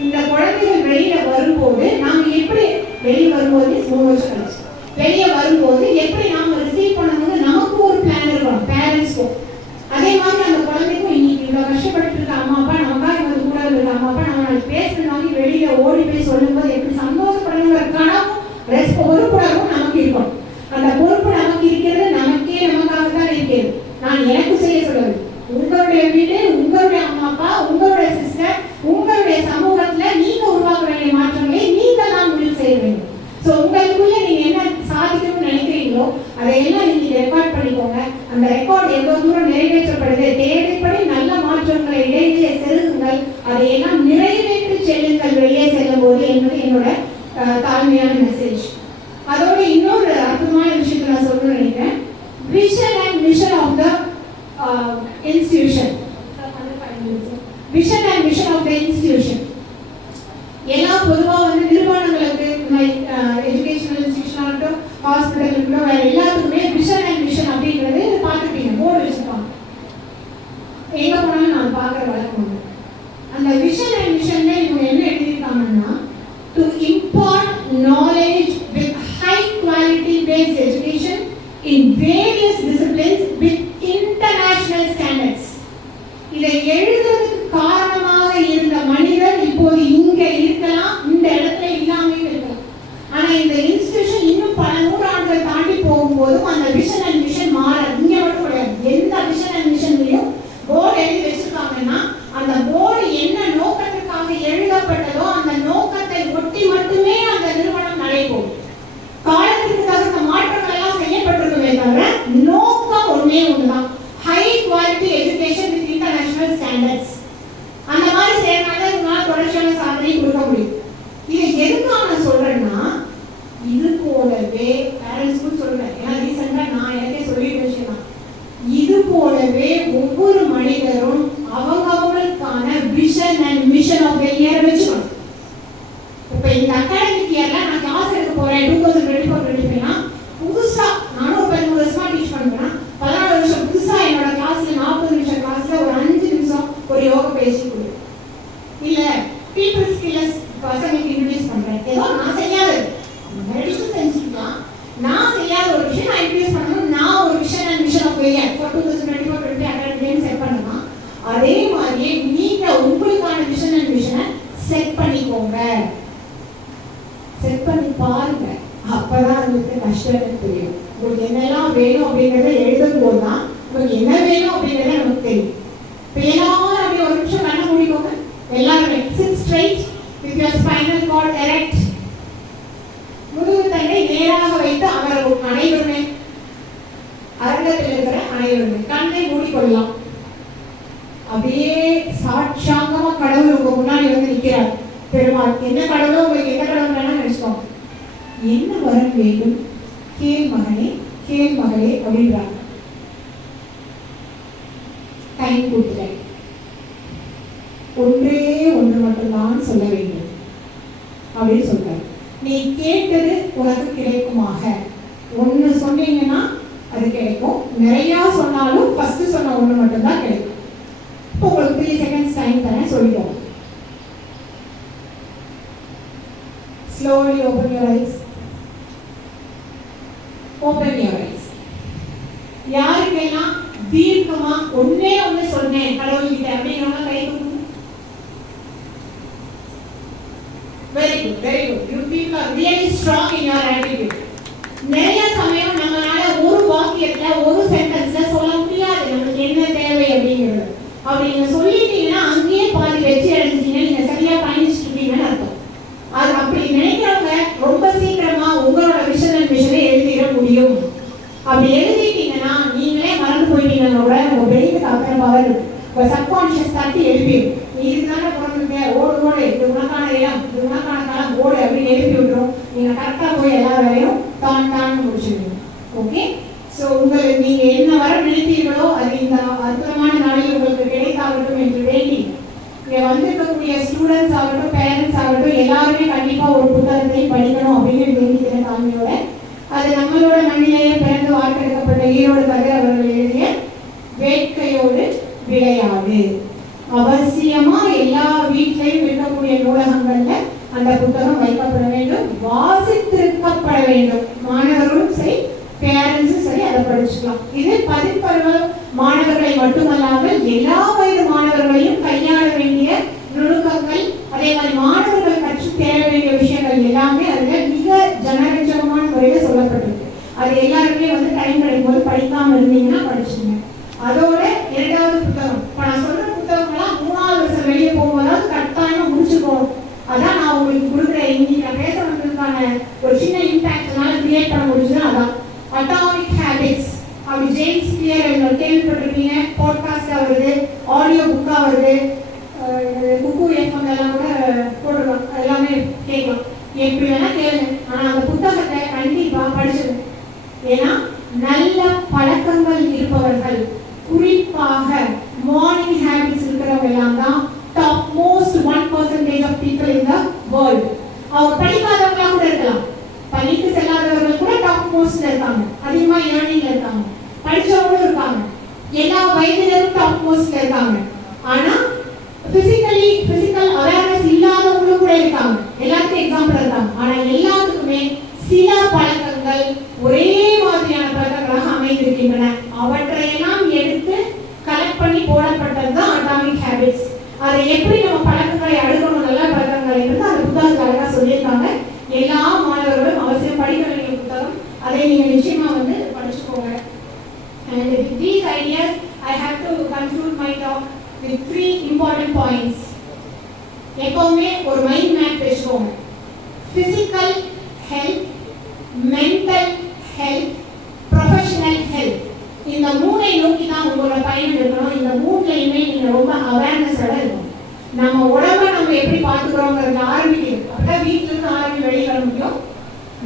இந்த குழந்தைகள் வெளியில வரும்போது நாம எப்படி வெளியே வரும்போது 3 வருஷம் கழிச்சு வெளியே வரும்போது எப்படி நாம ரிசீவ் பண்ணணும்னு நமக்கு ஒரு பிளான் இருக்கணும் பேரண்ட்ஸ்க்கும். அதே மாதிரி அந்த குழந்தைக்கும் இன்னைக்கு இவ்வளவு கஷ்டப்பட்டு இருக்க அம்மா அப்பா நமக்காக இவங்க கூட இருக்க அம்மா அப்பா நம்ம நாளைக்கு பேசுறதுனால வெளியில ஓடி போய் சொல்லும்போது எப்படி சந்தோஷப்படணுங்கிறதுக்கான பொறுப்புணர்வும் நமக்கு இருக்கும். அந்த பொறுப்பு நமக்கு இருக்கிறது நமக்காக தான் இருக்கிறது. நான் எனக்கு செய்ய சொல்லது, உங்களுடைய வீடு, உங்களுடைய அம்மா அப்பா, உங்களுடைய சிஸ்டர், உங்களுடைய சமூகத்துல நீங்க உருவாக்க வேண்டிய மாற்றங்களை நீங்க தான் முடிவு செய்ய வேண்டும். ஸோ உங்களுக்குள்ள நீங்க என்ன சாதிக்கணும்னு நினைக்கிறீங்களோ அதையெல்லாம் நீங்க ரெக்கார்ட் பண்ணிக்கோங்க. அந்த ரெக்கார்ட் எவ்வளவு தூரம் நிறைவேற்றப்படுது, தேவைப்படி நல்ல மாற்றங்களை இடையிலே செல்லுங்கள், அதையெல்லாம் நிறைவேற்றி செல்லுங்கள் வெளியே செல்லும் போது என்பது என்னோட தாழ்மையான மெசேஜ். அதோட இன்னொரு அற்புதமான விஷயத்தை நான் சொல்லணும்னு நினைக்கிறேன். Vision and mission of the institution. Vision and mission of the institution எல்லாம் பொதுவாக வந்து நிறுவனங்களுக்கு எஜுகேஷனல் இன்ஸ்டிடியூஷனாக இருக்கட்டும், ஹாஸ்பிட்டலுக்கு வேற எல்லாத்துக்குமே விஷன் அண்ட் மிஷன் அப்படிங்கிறது பார்த்துருப்பீங்க, போர்டு வச்சிருப்பாங்க. எங்கே போனாலும் நான் பார்க்குற வழக்கம் உண்டு. அந்த விஷன் அண்ட் மிஷன்ல இவங்க என்ன எழுதியிருக்காங்கன்னா, to impart knowledge with high quality based education in various disciplines with international standards. இதை எழுதுறதுக்கு காரணமாக இருந்த மனிதர் இப்போது இங்க இருக்கலாம், இந்த இடத்துல இல்லாம இருக்கலாம். ஆனா இந்த இன்ஸ்டிடியூஷன் இன்னும் பல நூறாண்டுகள் தாண்டி போகும்போதும் அந்த விஷன் அண்ட் மிஷன் மாறாது. இங்க மட்டும் கிடையாது, எந்த விஷன் அண்ட் மிஷன்லயும் போர்டு எழுதி வச்சிருக்காங்கன்னா அந்த போர்டு என்ன நோக்கத்துக்காக எழுதப்பட்டதோ அந்த நோக்கத்தை ஒட்டி மட்டுமே அந்த நிறுவனம் நடைபோகும். காலத்திற்கு தகுந்த மாற்றங்கள் எல்லாம் செய்யப்பட்டிருக்குமே தவிர நோக்கம் ஒன்னே ஒண்ணுதான், high quality education with international standards. அந்த மாதிரி செய்யறதுனால உங்களால் தொடர்ச்சியான சாதனை கொடுக்க முடியும். இது எதுக்காக நான் சொல்றேன்னா, இது போலவே பேரண்ட்ஸ்க்கும் சொல்றேன், ஏன்னா ரீசெண்டா நான் எனக்கே சொல்லிட்டு விஷயம், இது போலவே ஒவ்வொரு மனிதரும் அவங்களுக்கான vision and mission of the year வச்சுக்கணும். இப்போ இந்த அகாடமிக் இயர்ல நான் கிளாஸ் எடுக்க போறேன் 2024-25 புதுசா நானும் ஒரு 13 வருஷமா டீச் பண்றேன். 14 வருஷம் புதுசா என்னோட கிளாஸ்ல 40 நிமிஷம் கிளாஸ்ல ஒரு 5 நிமிஷம் ஒரு யோகா பேசி கொடு, இல்ல பீப்புள் ஸ்கில்ஸ் பசங்களுக்கு இன்ட்ரோடியூஸ் பண்றேன். ஏதோ நான் செய்யாதது மெடிசன் செஞ்சுக்கலாம், நான் செய்யாத ஒரு விஷயம் நான் இன்ட்ரோடியூஸ் பண்ணணும். நான் ஒரு vision and mission of year 2024-25 academic set பண்ணலாம். அதே மாதிரி நீங்க உங்களுக்கான விஷன் கஷ்டம் எனக்கு தெரியும். உங்களுக்கு என்னெல்லாம் வேணும் அப்படிங்கிறத எழுதும் போது தான் உங்களுக்கு என்ன வேணும் அப்படிங்கிறத நமக்கு தெரியும். இப்போ எல்லாரும் அப்படி ஒரு நிமிஷம் கண்ண மூடிக்கோங்க. எல்லாருமே sit straight with your spinal cord erect. முதுகு தண்டை நேராக வைத்து அமரவும். அனைவருமே, அரங்கத்தில் இருக்கிற அனைவருமே கண்ணை மூடிக்கொள்ளலாம். அப்படியே சாட்சாங்கமா கடவுள் உங்க முன்னாடி வந்து நிற்கிறார். பெருமாள் என்ன கடவுளோ, உங்களுக்கு எந்த கடவுள் வேணா நினைச்சுக்கோங்க. என்ன வரம் வேண்டும், கேள் மகனே கேள் மகளே அப்படின்றாங்க. டைம் கொடுத்துட்டேன், ஒன்றே ஒன்று மட்டும்தான் சொல்ல வேண்டும் அப்படின்னு சொல்றாரு. நீ கேட்டது உனக்கு கிடைக்குமாக. ஒன்று சொன்னீங்கன்னா அது கிடைக்கும், நிறையா சொன்னாலும் ஃபர்ஸ்ட் சொன்ன ஒன்று மட்டும்தான் கிடைக்கும். இப்போ உங்களுக்கு 3 seconds டைம் தரேன், சொல்லிடுவோம். Slowly open your eyes. Open your eyes. யாருக்கெல்லாம் தீர்க்கமா ஒன்னே ஒன்று சொன்னேன் கடவுள்கிட்ட அப்படிங்கிறவங்க கை தூக்குங்க. Very good, very good. You people are really strong in your attitude. நிறைய சமயம் நம்மளால ஒரு வாக்கியத்துல ஒரு சென்டென்ஸ்ல சொல்ல முடியாது நமக்கு என்ன தேவை அப்படிங்கிறது. அப்படி நீங்க சொல்லிட்டீங்கன்னா அங்கேயே பாதி வெற்றி அடைஞ்சிட்டீங்க, நீங்க சரியா பயணிச்சுட்டு இருக்கீங்கன்னு அர்த்தம். அது அப்படி நினைக்கிறவங்க ரொம்ப சீக்கிரமா உங்களோட விஷன் அண்ட் மிஷனை எழுதிட முடியும். அப்படி எழுதிட்டீங்கன்னா நீங்களே மறந்து போயிட்டீங்கன்னா கூட உங்க பிரெயினுக்கு அத்தனை பவர் இருக்கு. உங்க சப்கான்ஷியஸ் தட்டி எழுப்பிடும். நீ இதுதானே பிறந்திருக்க, ஓடு ஓடு, இது உனக்கான இடம், இது உனக்கான காலம், ஓடு அப்படின்னு எழுப்பி விட்டுரும். நீங்க கரெக்டா போய் எல்லா வேலையும் தான் முடிச்சிருவீங்க. ஓகே, ஸோ உங்களுக்கு நீங்க என்ன வர நினைத்தீர்களோ அது இந்த அற்புதமான நாளில் உங்களுக்கு கிடைத்தாகட்டும் என்று வேண்டி இங்க வந்திருக்கக்கூடிய ஸ்டூடெண்ட்ஸ் ஆகட்டும், பேரண்ட்ஸ் ஆகட்டும், எல்லாருமே கண்டிப்பா ஒரு புத்தகத்தை படிக்கணும் அப்படின்னு வேண்டிக்கிற தாழ்மையோட, அது நம்மளோட மண்ணிலேயே பிறந்து வார்த்தெடுக்கப்பட்ட ஈரோடு கதிர் அவர்கள் எழுதிய வேட்கையோடு விளையாடு. அவசியமா எல்லா வீட்லையும் இருக்கக்கூடிய நூலகங்கள்ல அந்த புத்தகம் வைக்கப்பட வேண்டும், வாசித்திருக்கப்பட வேண்டும். மாணவர்களும் சரி, பேரண்ட்ஸும் சரி அதை படிச்சுக்கலாம். இது பதிப்பருவ மாணவர்களை மட்டுமல்லாமல் எல்லா வயது மாணவர்களையும் கையாள வேண்டிய நுணுக்கங்கள், அதே மாதிரி மாணவர்கள் கற்று தேட வேண்டிய விஷயங்கள் எல்லாமே அதுல மிக ஜனரஞ்சகமான முறையில சொல்லப்பட்டிருக்கு. அது எல்லாருமே வந்து டைம் கிடைக்கும் போது படிக்காம இருந்தீங்கன்னா படிச்சுங்க. அதோட இரண்டாவது புத்தகம், இப்ப நான் சொல்ற புத்தகங்கள்லாம் 3வது வருஷம் வெளியே போகும்போது கட்டாயமா முடிச்சுக்கோம். அதான் நான் உங்களுக்கு கொடுக்குற இன்னைக்கு நான் பேச வந்ததுக்கான ஒரு சின்ன இம்பாக்ட்னால கிரியேட் பண்ண முடிஞ்சதுன்னா அதான் அட்டாமிக் ஹேபிட்ஸ். அப்படி ஜேம்ஸ் கிளியர் கேள்விப்பட்டிருப்பீங்க, பாட்காஸ்டா வருது, ஆடியோ புக்கா வருது, புக்கு எஃப்எம் எல்லாம் கூட போட்டுருவாங்க, எல்லாமே கேட்கலாம். எப்படி வேணா கேளுங்க, ஆனா அந்த புத்தகத்தை கண்டிப்பா படிச்சிருங்க. ஏன்னா நல்ல பழக்கங்கள் இருப்பவர்கள், குறிப்பாக மார்னிங் ஹேபிட்ஸ் இருக்கிறவங்க எல்லாம் தான் top most 1% of people in the world. அவங்க படிக்காதவங்களா கூட இருக்கலாம், பள்ளிக்கு செல்லாதவர்கள் கூட டாப் மோஸ்ட்ல இருக்காங்க, அதிகமா ஏர்னிங்ல இருக்காங்க. படிச்சவங்களும் இருக்காங்க, எல்லா வயதினரும் டாப் மோஸ்ட்ல இருக்காங்க. ஆனா பிசிக்கல் அவேர்னஸ் இல்லாதவங்களும் கூட இருக்காங்க, எல்லாத்துக்கும் எக்ஸாம்பிள் இருக்காங்க. ஆனா எல்லாத்துக்குமே சில பழக்கங்கள் ஒரே மாதிரியான பழக்கங்களாக அமைந்திருக்கின்றன. அவற்றையெல்லாம் எடுத்து கலெக்ட் பண்ணி போடப்பட்டதுதான் அட்டாமிக் ஹேபிட்ஸ். அதை எப்படி நம்ம பழக்கங்களை அடுக்கணும், நல்ல பழக்கங்கள் என்பது அந்த புத்தகத்தில் அழகா சொல்லியிருக்காங்க. எல்லா மாணவர்களும் அவசியம் படிக்க வேண்டிய புத்தகம். அதை நீங்க நிச்சயமா வந்து படிச்சுக்கோங்க. And with these ideas, I have to conclude my talk with 3 important points. எப்பவுமே ஒரு மைண்ட் மேப் வச்சுக்கோங்க. Physical health, mental health, professional health. இந்த மூணை நோக்கி தான் உங்களோட பயணம் இருக்கணும். இந்த மூணுலையுமே நீங்க ரொம்ப அவேர்னஸோட இருக்கணும். நம்ம உடம்பை நம்ம எப்படி பார்த்துக்கிறோங்கிறது ஆரம்பிக்கணும். அப்பதான் வீட்டுல இருந்து ஆரம்பி வெளியே வர முடியும்.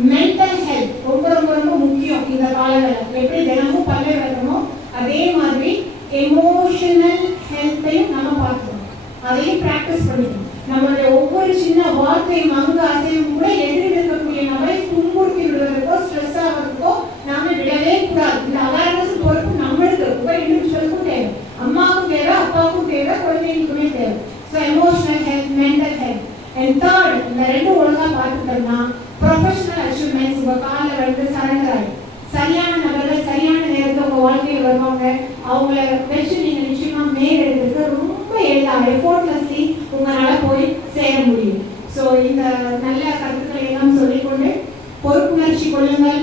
மென்டல் ஹெல்த் ரொம்ப ரொம்ப ரொம்ப முக்கியம். இந்த காலகட்டம் எப்படி தினமும் பல்லை வைக்கணும், அதே மாதிரி எமோஷனல் ஹெல்த்தையும் நம்ம பார்க்கணும், அதையும் பிராக்டிஸ் பண்ணிக்கணும். நம்மளுடைய ஒவ்வொரு சின்ன வார்த்தையும் அங்கு அசையும் கூட எதிரில் இருக்கக்கூடிய நபரை துன்புறுத்தி விடுவதற்கோ ஸ்ட்ரெஸ் ஆகிறதுக்கோ நாம விடவே கூடாது. இந்த அவேர்னஸ் பொறுப்பு நம்மளுக்கு ஒவ்வொரு இண்டிவிஜுவலுக்கும் தேவை, அம்மாவுக்கும் தேவை, அப்பாவுக்கும் தேவை, குழந்தைங்களுக்குமே தேவை. So emotional health, mental health. And third, இந்த ரெண்டும் ஒழுங்கா பார்த்துட்டோம்னா ப்ரொஃபஷனல் அச்சீவ்மெண்ட்ஸ் உங்க காலில் வந்து சரண்டர் ஆகும். சரியான நபர்கள் சரியான நேரத்தில் உங்க வாழ்க்கையில் வருவாங்க. அவங்கள வச்சு நீங்க நிச்சயமா மேலெடுத்துக்கு ரொம்ப எளிதாக எஃபோர்ட்லெஸ்லி உங்களால போய் சேர முடியும். ஸோ இந்த நல்ல கருத்துக்களை எல்லாம் சொல்லிக்கொண்டு பொறுப்புணர்ச்சி கொள்ளுங்கள்,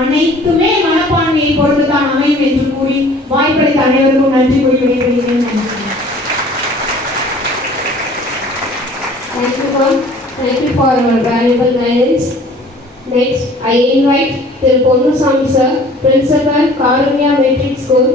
அனைத்துமே மனப்பான்மையை பொறுத்துதான் அமையும் என்று கூறி வாய்ப்பளித்த அனைவருக்கும் நன்றி கூறி விடைபெறுகிறேன். Thank you, ma'am. Thank you for your valuable guidance. Next, I invite Thiru Ponnusamy sir, Principal, Karunya Metric School,